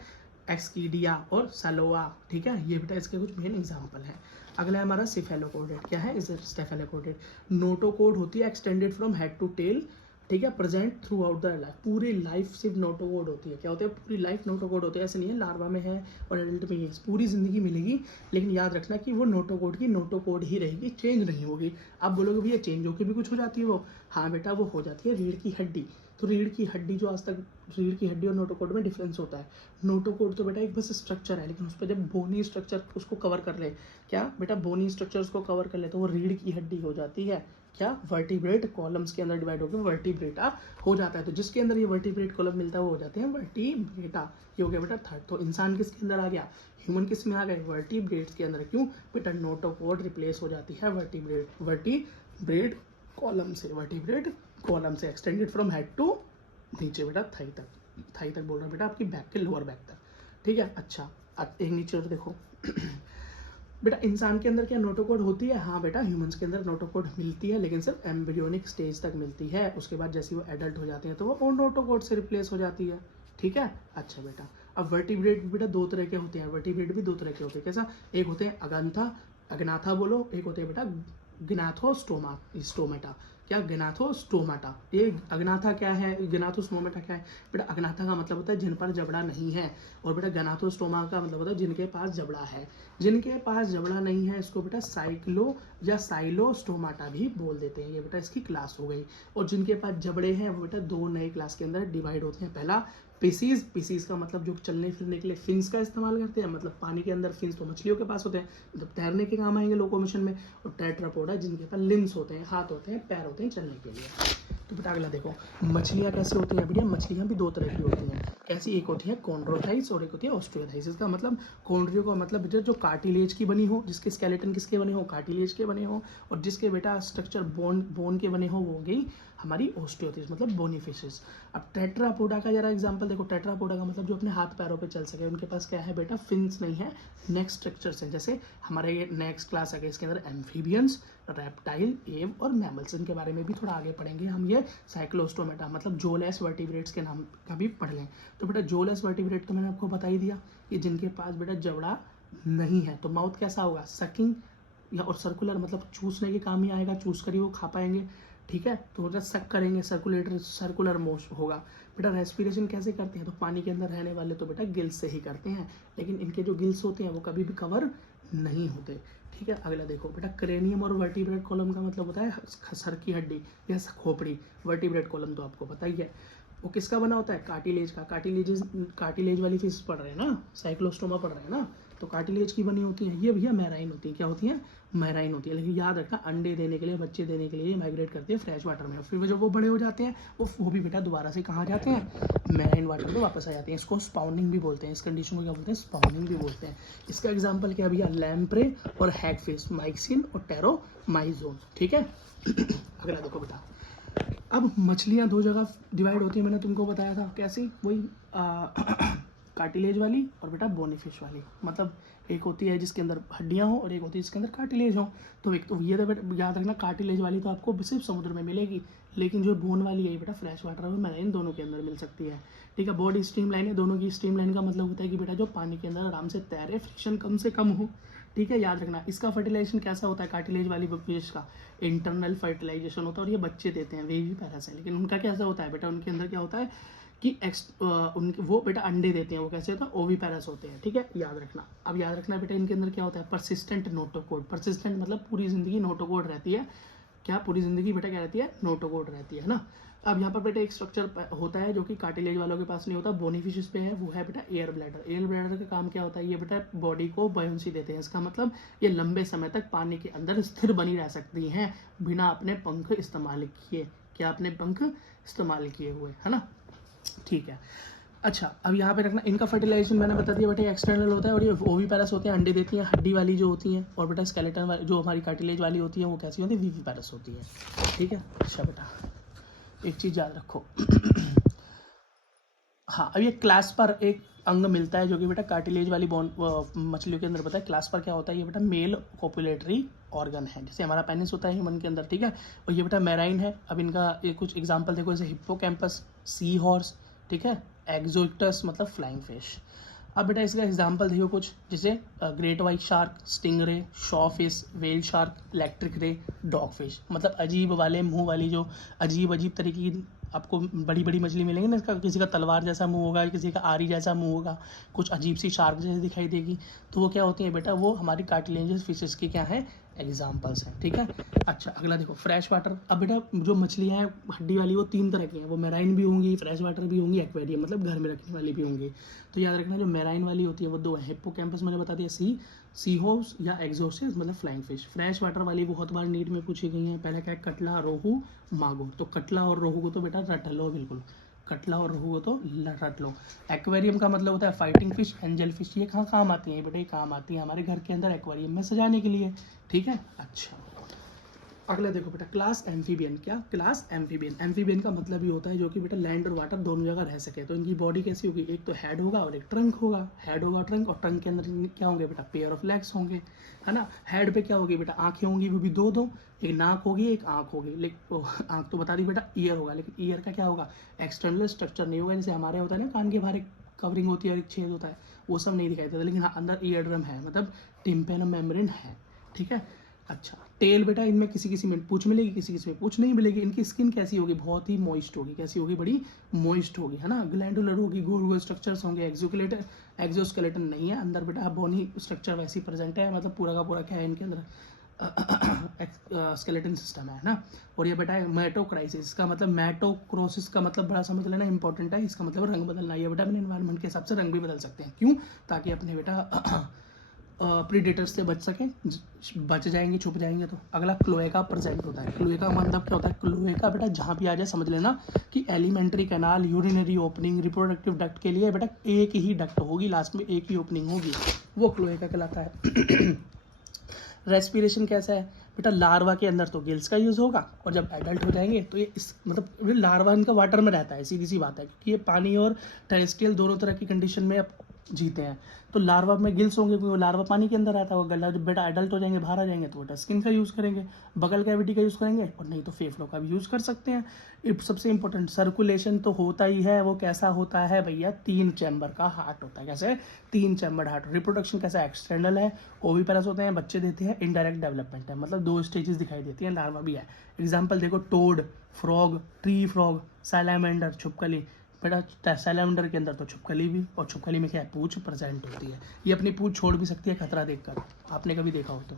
एक्सकीडिया और सलोआ, ठीक है, ये बेटा इसके कुछ मेन एग्जाम्पल हैं। अगला है हमारा सिफेलोकोडेड। क्या है इस स्टेफेलोकोडेड? नोटोकोड होती है extended from head to tail, ठीक है, present throughout the life, पूरी लाइफ सिर्फ नोटोकोड होती है। क्या होते हैं? पूरी लाइफ नोटोकोड होते हैं। ऐसे नहीं है लार्वा में है और एडल्ट में ही है, पूरी जिंदगी मिलेगी, लेकिन याद रखना कि वो नोटोकोड की नोटोकोड ही रहेगी, चेंज नहीं होगी। आप बोलोगे भैया चेंज होकर भी कुछ हो जाती है वो, हाँ बेटा वो हो जाती है रीढ़ की हड्डी। तो रीढ़ की हड्डी जो आज तक, रीढ़ की हड्डी और नोटोकोड में डिफरेंस होता है। नोटोकोड तो बेटा एक बस स्ट्रक्चर है, लेकिन उस पर जब बोनी स्ट्रक्चर उसको कवर कर ले, क्या बेटा बोनी स्ट्रक्चर उसको कवर कर ले, तो वो रीढ़ की हड्डी हो जाती है। क्या? वर्टिब्रेट कॉलम्स के अंदर डिवाइड होकर वर्टिब्रेटा हो जाता है। तो जिसके अंदर ये वर्टिब्रेट कॉलम मिलता है वो हो जाते हैं वर्टिब्रेटा। ये हो गया बेटा थर्ड। तो इंसान किसके अंदर आ गया? ह्यूमन किस में आ गए? वर्टिब्रेट्स के अंदर। क्यों बेटा? नोटोकोड रिप्लेस हो जाती है वर्टिब्रेट कॉलम से, वर्टिब्रेट कॉलम से, एक्सटेंडेड फ्रॉम हेड टू नीचे बेटा थाई तक, थाई तक बोल रहा है बेटा आपकी बैक के लोअर बैक तक, ठीक है। अच्छा अब एक नीचे और देखो बेटा इंसान के अंदर क्या नोटोकोड होती है? हाँ बेटा ह्यूमंस के अंदर नोटोकोड मिलती है, लेकिन सिर्फ एम्ब्रियोनिक स्टेज तक मिलती है। उसके बाद जैसे वो एडल्ट हो जाते हैं तो वो नोटोकोड से रिप्लेस हो जाती है, ठीक है। अच्छा बेटा अब वर्टिब्रेट बेटा दो तरह के होते हैं, वर्टिब्रेट भी दो तरह के होते हैं। कैसा? एक होते हैं अग्नाथा बोलो, एक होते हैं बेटा स्टोमेटा। क्या? गिनाथोस्टोमाटा। ये अग्नाथा क्या है, गिनाथोस्टोमेटा क्या है? बेटा अग्नाथा का मतलब होता है जिन पर जबड़ा नहीं है, और बेटा गनाथोस्टोमा का मतलब होता है जिनके पास जबड़ा है। जिनके पास जबड़ा नहीं है इसको बेटा साइक्लो या साइलोस्टोमाटा भी बोल देते हैं। ये बेटा इसकी क्लास हो गई। और जिनके पास जबड़े हैं वो बेटा दो नए क्लास के अंदर डिवाइड होते हैं। पहला पिसीज, पिसीज का मतलब जो चलने फिरने के लिए फिन्स का इस्तेमाल करते हैं, मतलब पानी के अंदर फिन्स तो मछलियों के पास होते हैं, मतलब तैरने के काम आएंगे लोकोमोशन में। और टेट्रापोडा जिनके पास लिम्स होते हैं, हाथ होते हैं, पैर होते हैं चलने के लिए। तो बेटा अगला देखो मछलियाँ कैसे होती हैं बेटा? मछलियाँ भी दो तरह की होती हैं। कैसी? एक होती है कॉन्ड्रोथाइस और एक होती है ऑस्टियोथाइस। इसका मतलब कॉन्ड्रियो का मतलब बेटा जो कार्टिलेज की बनी हो, जिसके स्केलेटन किसके बने हो? कार्टिलेज के बने हो, और जिसके बेटा स्ट्रक्चर बोन के बने हो वो हो गई हमारी ऑस्टियोथाइस, मतलब बोनी फिशेस। अब टेट्रापोडा का जरा एग्जांपल देखो। टेट्रापोडा का मतलब जो अपने हाथ पैरों पे चल सके, उनके पास क्या है बेटा? फिन्स नहीं है, नेक स्ट्रक्चर्स हैं। जैसे हमारे ये नेक्स्ट क्लास है इसके अंदर एम्फीबियंस, रेप्टाइल, एव और मैमल्स, इनके बारे में भी थोड़ा आगे पढ़ेंगे हम। ये साइक्लोस्टोमेटा मतलब जोलेस वर्टिब्रेट्स के नाम का भी पढ़ लें। तो बेटा जोलेस वर्टिब्रेट तो मैंने आपको बता ही दिया, ये जिनके पास बेटा जबड़ा नहीं है। तो माउथ कैसा होगा? सकिंग या और सर्कुलर, मतलब चूसने के काम ही आएगा, चूस कर ही वो खा पाएंगे, ठीक है। तो बेटा सक करेंगे, सर्कुलर मोस्ट होगा। बेटा रेस्पिरेशन कैसे करते हैं? तो पानी के अंदर रहने वाले तो बेटा गिल्स से ही करते हैं, लेकिन इनके जो गिल्स होते हैं वो कभी भी कवर नहीं होते, ठीक है। अगला देखो बेटा क्रेनियम और वर्टिब्रेट कॉलम का मतलब होता है सर की हड्डी या खोपड़ी। वर्टिब्रेट कॉलम तो आपको पता ही है, वो किसका बना होता है? कार्टिलेज का। कार्टिलेज वाली फिश पढ़ रहे हैं ना, साइक्लोस्टोमा पढ़ रहे हैं ना, तो कार्टिलेज की बनी होती है। ये भैया मैराइन होती है। क्या होती है? मैराइन होती है। लेकिन याद रखना अंडे देने के लिए, बच्चे देने के लिए माइग्रेट करती है फ्रेश वाटर में, फिर जब वो बड़े हो जाते हैं वो भी बेटा दोबारा से कहाँ जाते हैं? मैराइन वाटर में वापस आ जाते हैं। इसको स्पाउनिंग भी बोलते हैं, इस कंडीशन को क्या बोलते हैं? स्पाउनिंग भी बोलते हैं। इसका एग्जाम्पल क्या भैया? लैम्प्रे और हैगफिश, माइक्सिन और टेरोमाइजोन, ठीक है। अगला देखो बेटा अब मछलियाँ दो जगह डिवाइड होती है, मैंने तुमको बताया था। कैसी? वही कार्टिलेज वाली और बेटा बोनी फिश वाली। मतलब एक होती है जिसके अंदर हड्डियाँ हो और एक होती है जिसके अंदर कार्टिलेज हो। तो एक तो ये तो बेटा याद रखना, कार्टिलेज वाली तो आपको सिर्फ समुद्र में मिलेगी, लेकिन जो बोन वाली है बेटा फ्रेश वाटर और मैराइन दोनों के अंदर मिल सकती है, ठीक है। बॉडी स्ट्रीमलाइन है, दोनों की स्ट्रीमलाइन का मतलब होता है कि बेटा जो पानी के अंदर आराम से तैरे, फ्रिक्शन कम से कम हो, ठीक है। याद रखना इसका फर्टिलाइजेशन कैसा होता है? कार्टिलेज वाली फिश का इंटरनल फर्टिलाइजेशन होता है, और ये बच्चे देते हैं, वे भी पैरास है। लेकिन उनका कैसा होता है बेटा? उनके अंदर क्या होता है कि उनके वो बेटा अंडे देते हैं, वो कैसे होता है? ओविपेरस होते हैं, ठीक है। याद रखना। अब याद रखना बेटा इनके अंदर क्या होता है? Persistent notochord. परसिस्टेंट मतलब पूरी जिंदगी नोटोकोड रहती है। क्या पूरी जिंदगी बेटा क्या रहती है? नोटोकोड रहती है ना। अब यहाँ पर बेटा एक स्ट्रक्चर होता है जो कि कार्टिलेज वालों के पास नहीं होता, बोनी फिशेस पे है, वो है बेटा एयर ब्लैडर। एयर ब्लैडर का काम क्या होता है? ये बेटा बॉडी को बॉयंसी देते हैं। इसका मतलब ये लंबे समय तक पानी के अंदर स्थिर बनी रह सकती हैं बिना अपने पंख इस्तेमाल किए। क्या? अपने पंख इस्तेमाल किए हुए, है ना, ठीक है। अच्छा अब यहाँ पे रखना इनका फर्टिलाइजेशन मैंने बता दिया बेटा एक्सटर्नल होता है, और ये ओविपेरस होते हैं, अंडे देती हैं, हड्डी वाली जो होती हैं, और बेटा स्केलेटन वाली जो हमारी कार्टिलेज वाली होती है वो कैसी होती है? विविपेरस होती है, ठीक है। अच्छा बेटा एक चीज़ याद रखो हाँ अब ये क्लास पर एक अंग मिलता है जो कि बेटा कार्टिलेज वाली बोन मछलियों के अंदर पता है। क्लास पर क्या होता है? ये बेटा मेल कोपुलेटरी ऑर्गन है, जैसे हमारा पेनिस होता है ह्यूमन के अंदर, ठीक है। और ये बेटा मैराइन है। अब इनका ये कुछ एग्जांपल देखो, जैसे हिप्पोकैम्पस, सी हॉर्स, ठीक है, एक्जोइक्टस मतलब फ्लाइंग फिश। अब बेटा इसका एग्जांपल देखो कुछ, जैसे great white shark, stingray, Shaw fish, whale shark, electric ray, dog fish. मतलब अजीब वाले मुंह वाली, जो अजीब अजीब तरीके की आपको बड़ी बड़ी मछली मिलेंगी ना, इसका किसी का तलवार जैसा मुंह होगा, किसी का आरी जैसा मुंह होगा, कुछ अजीब सी शार्क जैसी दिखाई देगी, तो वो क्या होती है बेटा, वो हमारी कार्टिलेजियस फिशेस की क्या है, एग्जाम्पल्स हैं। ठीक है। अच्छा अगला देखो फ्रेश वाटर। अब बेटा जो मछलियाँ हैं हड्डी वाली, वो 3 तरह की हैं, वो मैराइन भी होंगी, फ्रेश वाटर भी होंगी, एक्वेरियम मतलब घर में रखने वाली भी होंगी। तो याद रखना जो मैराइन वाली होती है वो 2 है, हिप्पोकैम्पस मैंने बता दिया, सी होर्स या एक्सोसियस मतलब फ्लाइंग फिश। फ्रेश वाटर वाली बहुत बार नीट में पूछी गई हैं। पहले क्या है, कटला, रोहू, मागुर। तो कटला और रोहू को तो बेटा रट लो, बिल्कुल कटला और रोहू को तो रट लो। एक्वेरियम का मतलब होता है फाइटिंग फिश, एंजल फिश। ये कहाँ काम आती है बेटा, ये काम आती है हमारे घर के अंदर एक्वेरियम में सजाने के लिए। ठीक है। अच्छा अगला देखो बेटा, क्लास एम्फीबियन। क्या क्लास एम्फीबियन? एम्फीबियन का मतलब ये होता है जो कि बेटा लैंड और वाटर दोनों जगह रह सके। तो इनकी बॉडी कैसी होगी, एक तो हेड होगा और एक ट्रंक होगा। हेड होगा ट्रंक, और ट्रंक के अंदर क्या होंगे बेटा, पेयर ऑफ लेग्स होंगे, है ना। हेड पे क्या होगी बेटा, आंखें होंगी, वो भी दो, एक नाक होगी एक आंख होगी। लेकिन आंख तो बता दी बेटा, ईयर होगा, लेकिन ईयर का क्या होगा, एक्सटर्नल स्ट्रक्चर नहीं होगा। जैसे हमारे होता है ना कान के बाहर एक कवरिंग होती है और एक छेद होता है, वो सब नहीं दिखाई देता, लेकिन हाँ अंदर ईयर ड्रम है, मतलब टिम्पेनम मेम्ब्रेन है। ठीक है। अच्छा टेल बेटा, इनमें किसी किसी में पूछ मिलेगी, किसी किसी में पूछ नहीं मिलेगी। इनकी स्किन कैसी होगी, बहुत ही मॉइस्ट होगी। कैसी होगी, बड़ी मॉइस्ट होगी, है ना। ग्लैंडुलर होगी, गोल गोल स्ट्रक्चर्स होंगे। एक्सोस्केलेटन नहीं है अंदर बेटा, बोनी स्ट्रक्चर वैसी प्रेजेंट है, मतलब पूरा का पूरा क्या है इनके अंदर, स्केलेटन सिस्टम है ना। और ये बेटा मेटोक्राइसिस का मतलब, मेटोक्रोसिस का मतलब बड़ा समझ लेना इंपॉर्टेंट है। इसका मतलब रंग बदलना। ये बेटा अपने एनवायरनमेंट के हिसाब से रंग भी बदल सकते हैं। क्यों? ताकि अपने बेटा प्रीडेटर्स से बच सकें, बच जाएंगे, छुप जाएंगे। तो अगला क्लोएका प्रेजेंट होता है। क्लोएका मतलब क्या होता है, क्लोएका बेटा जहाँ भी आ जाए समझ लेना कि alimentary canal, urinary opening, reproductive duct के लिए बेटा एक ही डक्ट होगी, लास्ट में एक ही ओपनिंग होगी, वो क्लोएका कहलाता है। रेस्पिरेशन कैसा है बेटा, लार्वा के अंदर तो गिल्स का यूज़ होगा, और जब एडल्ट हो जाएंगे तो ये इस मतलब लार्वा इनका वाटर में रहता है, सीधी सी बात है, क्योंकि ये पानी और टेरेस्ट्रियल दोनों तरह की कंडीशन में जीते हैं। तो लार्वा में गिल्स होंगे, क्योंकि वो लार्वा पानी के अंदर रहता है। वो गला जब बेटा एडल्ट हो जाएंगे, बाहर आ जाएंगे, तो बेटा स्किन का यूज़ करेंगे, बगल कैविटी का यूज़ करेंगे, और नहीं तो फेफड़ों का भी यूज़ कर सकते हैं। सबसे इंपॉर्टेंट सर्कुलेशन तो होता ही है। वो कैसा होता है भैया, 3 चैम्बर का हार्ट होता है। कैसे? 3 चैम्बर हार्ट। रिप्रोडक्शन कैसा, एक्सटर्नल है, ओविपेरस होते हैं, बच्चे देते हैं, इनडायरेक्ट डेवलपमेंट है, मतलब 2 स्टेजेस दिखाई देती हैं, लार्वा भी है। एग्जाम्पल देखो, toad, frog, tree frog, salamander, छुपकली। बेटा सैलामेंडर के अंदर तो छुपकली भी, और छुपकली में क्या है, पूंछ प्रेजेंट होती है। ये अपनी पूंछ छोड़ भी सकती है खतरा देखकर, आपने कभी देखा हो तो।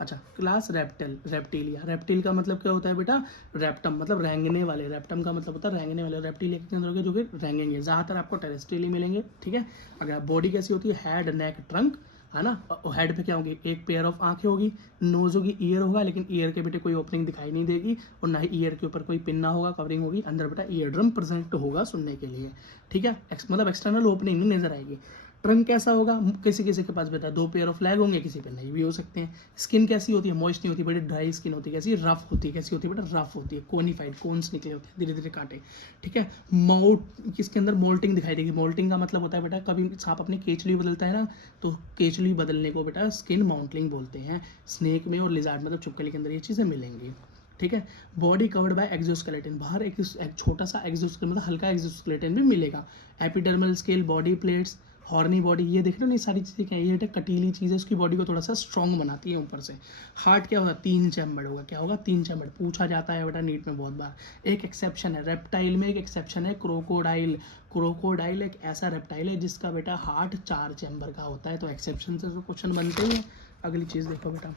अच्छा क्लास रेप्टिलिया। रेप्टिल का मतलब क्या होता है बेटा, रेप्टम मतलब रेंगने वाले। रेप्टम का मतलब होता है रेंगने वाले। रेप्टिलिया के अंदर होंगे जो कि रेंगेंगे, ज़्यादातर आपको टेरेस्ट्रियली मिलेंगे। ठीक है। अगर बॉडी कैसी होती है, हेड, नेक, ट्रंक, है ना। हेड पे क्या होगी, एक पेयर ऑफ आंखें होगी, नोज होगी, ईयर होगा, लेकिन ईयर के बेटे कोई ओपनिंग दिखाई नहीं देगी, और ना ही ईयर के ऊपर कोई पिन ना होगा, कवरिंग होगी। अंदर बेटा ईयर ड्रम प्रेजेंट होगा सुनने के लिए। ठीक है। मतलब एक्सटर्नल ओपनिंग नहीं नजर आएगी। ट्रंक कैसा होगा, किसी किसी के पास बेटा 2 पेयर ऑफ लैग होंगे, किसी पे नहीं भी हो सकते हैं। स्किन कैसी होती है, मॉइस्ट नहीं होती, बड़ी ड्राई स्किन होती है। कैसी, रफ होती है। कैसी होती है बेटा, रफ होती है, कोनिफाइड, कोन्स निकले होते हैं, धीरे धीरे काटे। ठीक है। माउट, इसके अंदर मोल्टिंग दिखाई देगी। मोल्टिंग का मतलब होता है बेटा, कभी सांप अपनी केचली बदलता है ना, तो केचली बदलने को बेटा स्किन माउंटलिंग बोलते हैं। स्नेक में और लिजार्ड मतलब छुपकली के अंदर ये चीज़ें मिलेंगी। ठीक है। बॉडी कवर्ड बाय एक्सोस्केलेटन, बाहर एक छोटा सा एक्सोस्केलेटन मतलब हल्का एक्सोस्केलेटन भी मिलेगा। Epidermal scale, body plates, horny body, ये देख रहे हो नहीं सारी चीज़ें क्या है, ये कटीली चीज़ है, उसकी बॉडी को थोड़ा सा स्ट्रॉन्ग बनाती है ऊपर से। हार्ट क्या होगा, 3 चैम्बर होगा। क्या होगा, 3 चैम्बर। पूछा जाता है बेटा नीट में बहुत बार। एक एक्सेप्शन है रेप्टाइल में, एक एक्सेप्शन है क्रोकोडाइल। क्रोकोडाइल एक ऐसा रेप्टाइल है जिसका बेटा हार्ट 4 चैम्बर का होता है। तो एक्सेप्शन से तो क्वेश्चन बनते ही है। अगली चीज़ देखो बेटा,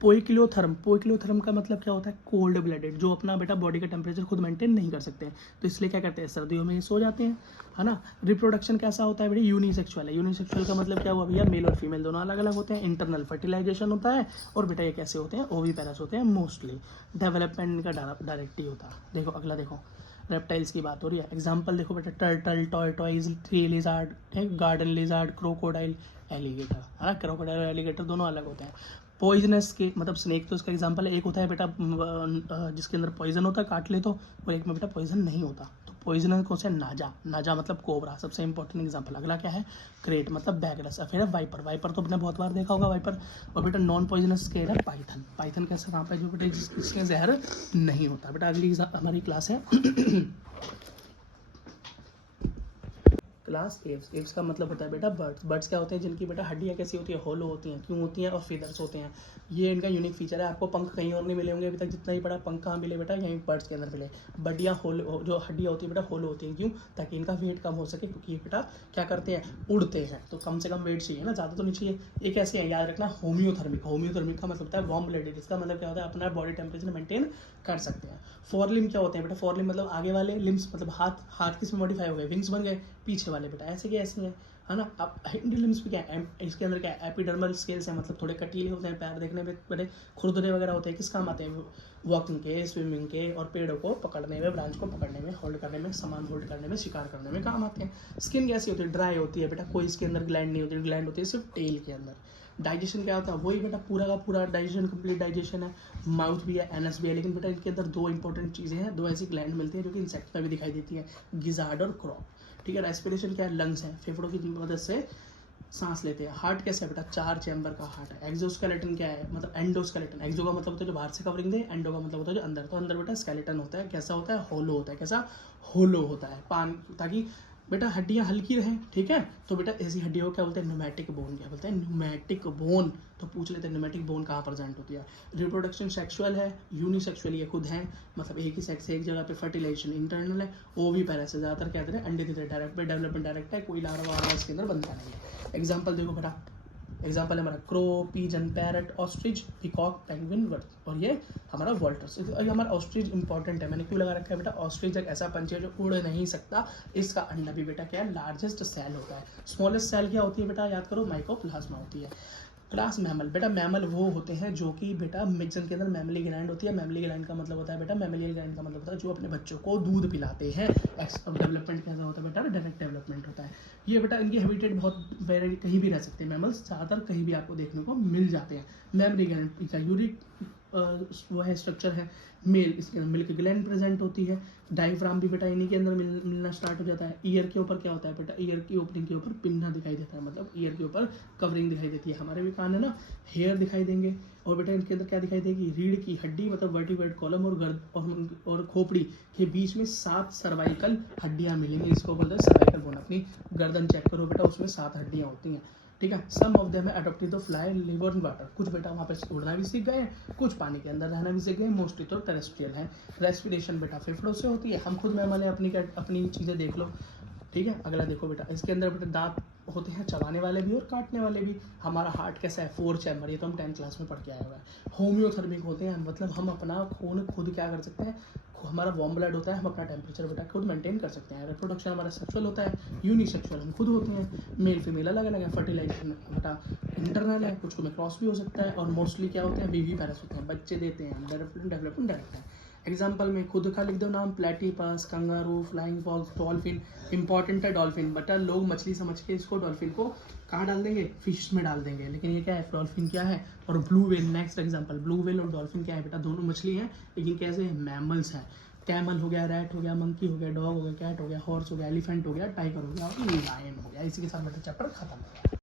पोइक्लियोथर्म। पोइक्लियोथर्म का मतलब क्या होता है, कोल्ड ब्लडेड, जो अपना बेटा बॉडी का टेम्परेचर खुद मेंटेन नहीं कर सकते हैं, तो इसलिए क्या करते हैं, सर्दियों में ये सो जाते हैं, है ना। रिप्रोडक्शन कैसा होता है बेटा, यूनिसेक्सुअल है। यूनिसेक्सुअल का मतलब क्या हुआ भैया, मेल और फीमेल दोनों अलग अलग होते हैं। इंटरनल फर्टिलाइजेशन होता है, और बेटा ये कैसे होते हैं, ओवीपेरस होते हैं मोस्टली। डेवलपमेंट का डायरेक्ट ही होता है। देखो अगला देखो, रेप्टाइल्स की बात हो रही है। एग्जाम्पल देखो बेटा, turtle, tortoise, tree lizard, garden lizard, crocodile, alligator, है ना। क्रोकोडाइल और एलिगेटर दोनों अलग होते हैं। पॉइजनस के मतलब स्नेक तो इसका एग्जांपल है। एक होता है बेटा जिसके अंदर पॉइजन होता है, काट ले तो, और एक में बेटा पॉइजन नहीं होता। तो पॉइजनस कौन सा है, नाजा। नाजा मतलब कोबरा, सबसे इंपॉर्टेंट एग्जांपल। अगला क्या है, क्रेट मतलब बैगरस। फिर है वाइपर। वाइपर तो आपने बहुत बार देखा होगा, वाइपर। और बेटा नॉन पॉइजनस स्केल है पाइथन। पाइथन कैसा सांप है, जो बेटा जिसमें जहर नहीं होता। बेटा अगली हमारी क्लास है क्लास एव्स। एव्स का मतलब होता है बेटा बर्ड्स। बर्ड्स क्या होते हैं, जिनकी बेटा हड्डियाँ कैसी होती है, होलो होती हैं, क्यों होती हैं, और फीदर्स होते हैं। ये इनका यूनिक फीचर है। आपको पंख कहीं और नहीं मिले होंगे अभी तक, जितना ही बड़ा पंख कहाँ मिले बेटा, यहीं बर्ड्स के अंदर मिले। बड्डियाँ होलो, जो हड्डियाँ होती है बेटा होलो होती हैं, क्यों, ताकि इनका वेट कम हो सके, क्योंकि ये बेटा क्या करते हैं, उड़ते हैं, तो कम से कम वेट चाहिए ना, ज़्यादा तो नहीं चाहिए। ये कैसे है, याद रखना, होम्योथर्मिक। होम्योथर्मिक का मतलब होता है वार्म ब्लडेड। इसका मतलब क्या होता है, अपना बॉडी टेम्परेचर मेंटेन कर सकते हैं। फोर लिम क्या होते हैं बेटा, फोर लिम मतलब आगे वाले लिम्स, मतलब हाथ। हाथ किस में मॉडिफाई हो गए, विंग्स बन गए, पीछे वाले बेटा ऐसे क्या ऐसे हैं, है ना। अब हिंड लिम्स भी क्या है, इसके अंदर क्या है, एपिडर्मल स्केल्स हैं, मतलब थोड़े कटीले होते हैं, पैर देखने में बड़े खुरदुरे वगैरह होते हैं। किस काम आते हैं, वॉकिंग के, स्विमिंग के, और पेड़ों को पकड़ने में, ब्रांच को पकड़ने में, होल्ड करने में, सामान होल्ड करने में, शिकार करने में काम आते हैं। स्किन कैसी होती है, ड्राई होती है बेटा, कोई इसके अंदर ग्लैंड नहीं होती, ग्लैंड होती है सिर्फ टेल के अंदर। डाइजेशन क्या होता है, वही बेटा पूरा का पूरा डाइजेशन, कंप्लीट डाइजेशन है। माउथ भी है, एनस भी है, लेकिन बेटा इनके अंदर दो इंपॉर्टेंट चीज़ें हैं, दो ऐसी ग्लैंड मिलती हैं जो कि इंसेक्ट में भी दिखाई देती है, गिजार्ड और क्रॉप। ठीक है। रेस्पिरेशन क्या है, लंग्स है, फेफड़ों की मदद से सांस लेते हैं। हार्ट कैसे है बेटा, 4 चैम्बर का हार्ट है। एक्सोस्केलेटन क्या है, मतलब एंडोस्केलेटन। एक्सो का मतलब होता है जो बाहर से कवरिंग दे, एंडो का मतलब होता है जो अंदर। तो अंदर बेटा स्केलेटन होता है, कैसा होता है, होलो होता है। कैसा, होलो होता है, ताकि बेटा हड्डियाँ हल्की रहें। ठीक है। तो बेटा ऐसी हड्डियों को क्या बोलते हैं, न्यूमैटिक बोन। क्या बोलते हैं, न्यूमैटिक बोन। तो पूछ लेते हैं न्यूमैटिक बोन कहाँ प्रेजेंट होती है। रिप्रोडक्शन सेक्सुअल है, यूनिसेक्सुअल ये खुद है, मतलब एक ही सेक्स एक जगह पे। फर्टिलाइजेशन इंटरनल है, ओवी पैरा से ज़्यादातर क्या देते हैं, अंडे देते हैं। डायरेक्ट पे डेवलपमेंट डायरेक्ट है, कोई लार्वा वार्वा इसके अंदर बनता नहीं है। एग्जाम्पल देखो बेटा, एग्जाम्पल है हमारा crow, pigeon, parrot, ostrich, peacock, penguin, bird, और ये हमारा वॉल्टर्स। ये हमारा ऑस्ट्रिच इंपॉर्टेंट है, मैंने क्यों लगा रखा है बेटा, ऑस्ट्रिच एक ऐसा पंछी है जो उड़ नहीं सकता। इसका अंडा भी बेटा क्या है, लार्जेस्ट सेल होता है। स्मॉलेस्ट सेल क्या होती है बेटा, याद करो, माइकोप्लाज्मा होती है। क्लास मैमल, बेटा मैमल वो होते हैं जो कि बेटा मिक्सन के अंदर मैमली ग्लैंड होती है। मैमली ग्लैंड का मतलब होता है बेटा, मैमलियल ग्लैंड का मतलब होता है जो अपने बच्चों को दूध पिलाते हैं। डेवलपमेंट कैसा होता है बेटा, डायरेक्ट डेवलपमेंट होता है। ये बेटा इनकी हैबिटेट बहुत वेरी, कहीं भी रह सकते हैं मैमल्स, ज़्यादातर कहीं भी आपको देखने को मिल जाते हैं। मैमली ग्लैंड का यूरिक वो है, स्ट्रक्चर है। मेल, इसके अंदर मिल्क ग्लैंड प्रेजेंट होती है। डायफ्राम भी बेटा इन्हीं के अंदर मिलना स्टार्ट हो जाता है। ईयर के ऊपर क्या होता है बेटा, ईयर की ओपनिंग के ऊपर पिन्ना दिखाई देता है, मतलब ईयर के ऊपर कवरिंग दिखाई देती है। हमारे भी कान है ना, हेयर दिखाई देंगे। और बेटा इनके अंदर क्या दिखाई देगी, रीढ़ की हड्डी, मतलब वर्टिब्रेट कॉलम, और गर्द और खोपड़ी के बीच में 7 सर्वाइकल हड्डियाँ मिलेंगी। इसको बोलते हैं सर्वाइकल बोन। अपनी गर्दन चेक करो बेटा, उसमें 7 हड्डियाँ होती हैं। ठीक है। Some of them adopted the fly, live in water. कुछ बेटा वहाँ पे उड़ना भी सीख गए, कुछ पानी के अंदर रहना भी सीख गए, मोस्टली तो टेरेस्ट्रियल है। रेस्पिरेशन बेटा फेफड़ों से होती है, हम खुद मैमल है, अपनी चीज़ें देख लो। ठीक है। अगला देखो बेटा, इसके अंदर बेटा दांत होते हैं, चबाने वाले भी और काटने वाले भी। हमारा हार्ट कैसा है, 4 चैम्बर, ये तो हम 10th क्लास में पढ़ के आए हुए हैं। होम्योथर्मिक होते हैं, मतलब हम अपना खून खुद क्या कर सकते हैं, हमारा वार्म ब्लड होता है, हम अपना टेम्परेचर बेटा खुद मेंटेन कर सकते हैं। रिप्रोडक्शन हमारा सेक्सुअल होता है, यूनिसेक्सुअल हम खुद होते हैं, मेल फीमेल अलग अलग है। फर्टिलाइजेशन बेटा इंटरनल है, कुछ में क्रॉस भी हो सकता है, और मोस्टली क्या होते हैं, बीवी पैरस होते हैं, बच्चे देते हैं। डेवलपमेंट डायरेक्ट है। एग्जाम्पल में खुद का लिख दो नाम, platypus, kangaroo, flying fox, dolphin. Important है डॉल्फिन, बटा लोग मछली समझ के इसको डॉल्फिन को कहाँ डाल देंगे, फिश में डाल देंगे, लेकिन ये क्या है, डॉल्फिन क्या है। और blue whale, next example, blue whale और डॉल्फिन क्या है बेटा, दोनों मछली हैं, लेकिन कैसे हैं, मैमल्स हैं। कैमल हो गया, रैट हो गया, मंकी हो गया, डॉग हो गया, कैट हो गया, हॉर्स हो गया, एलिफेंट हो गया, टाइगर हो गया और लायन हो गया। इसी के साथ बेटा चैप्टर खत्म हो गया।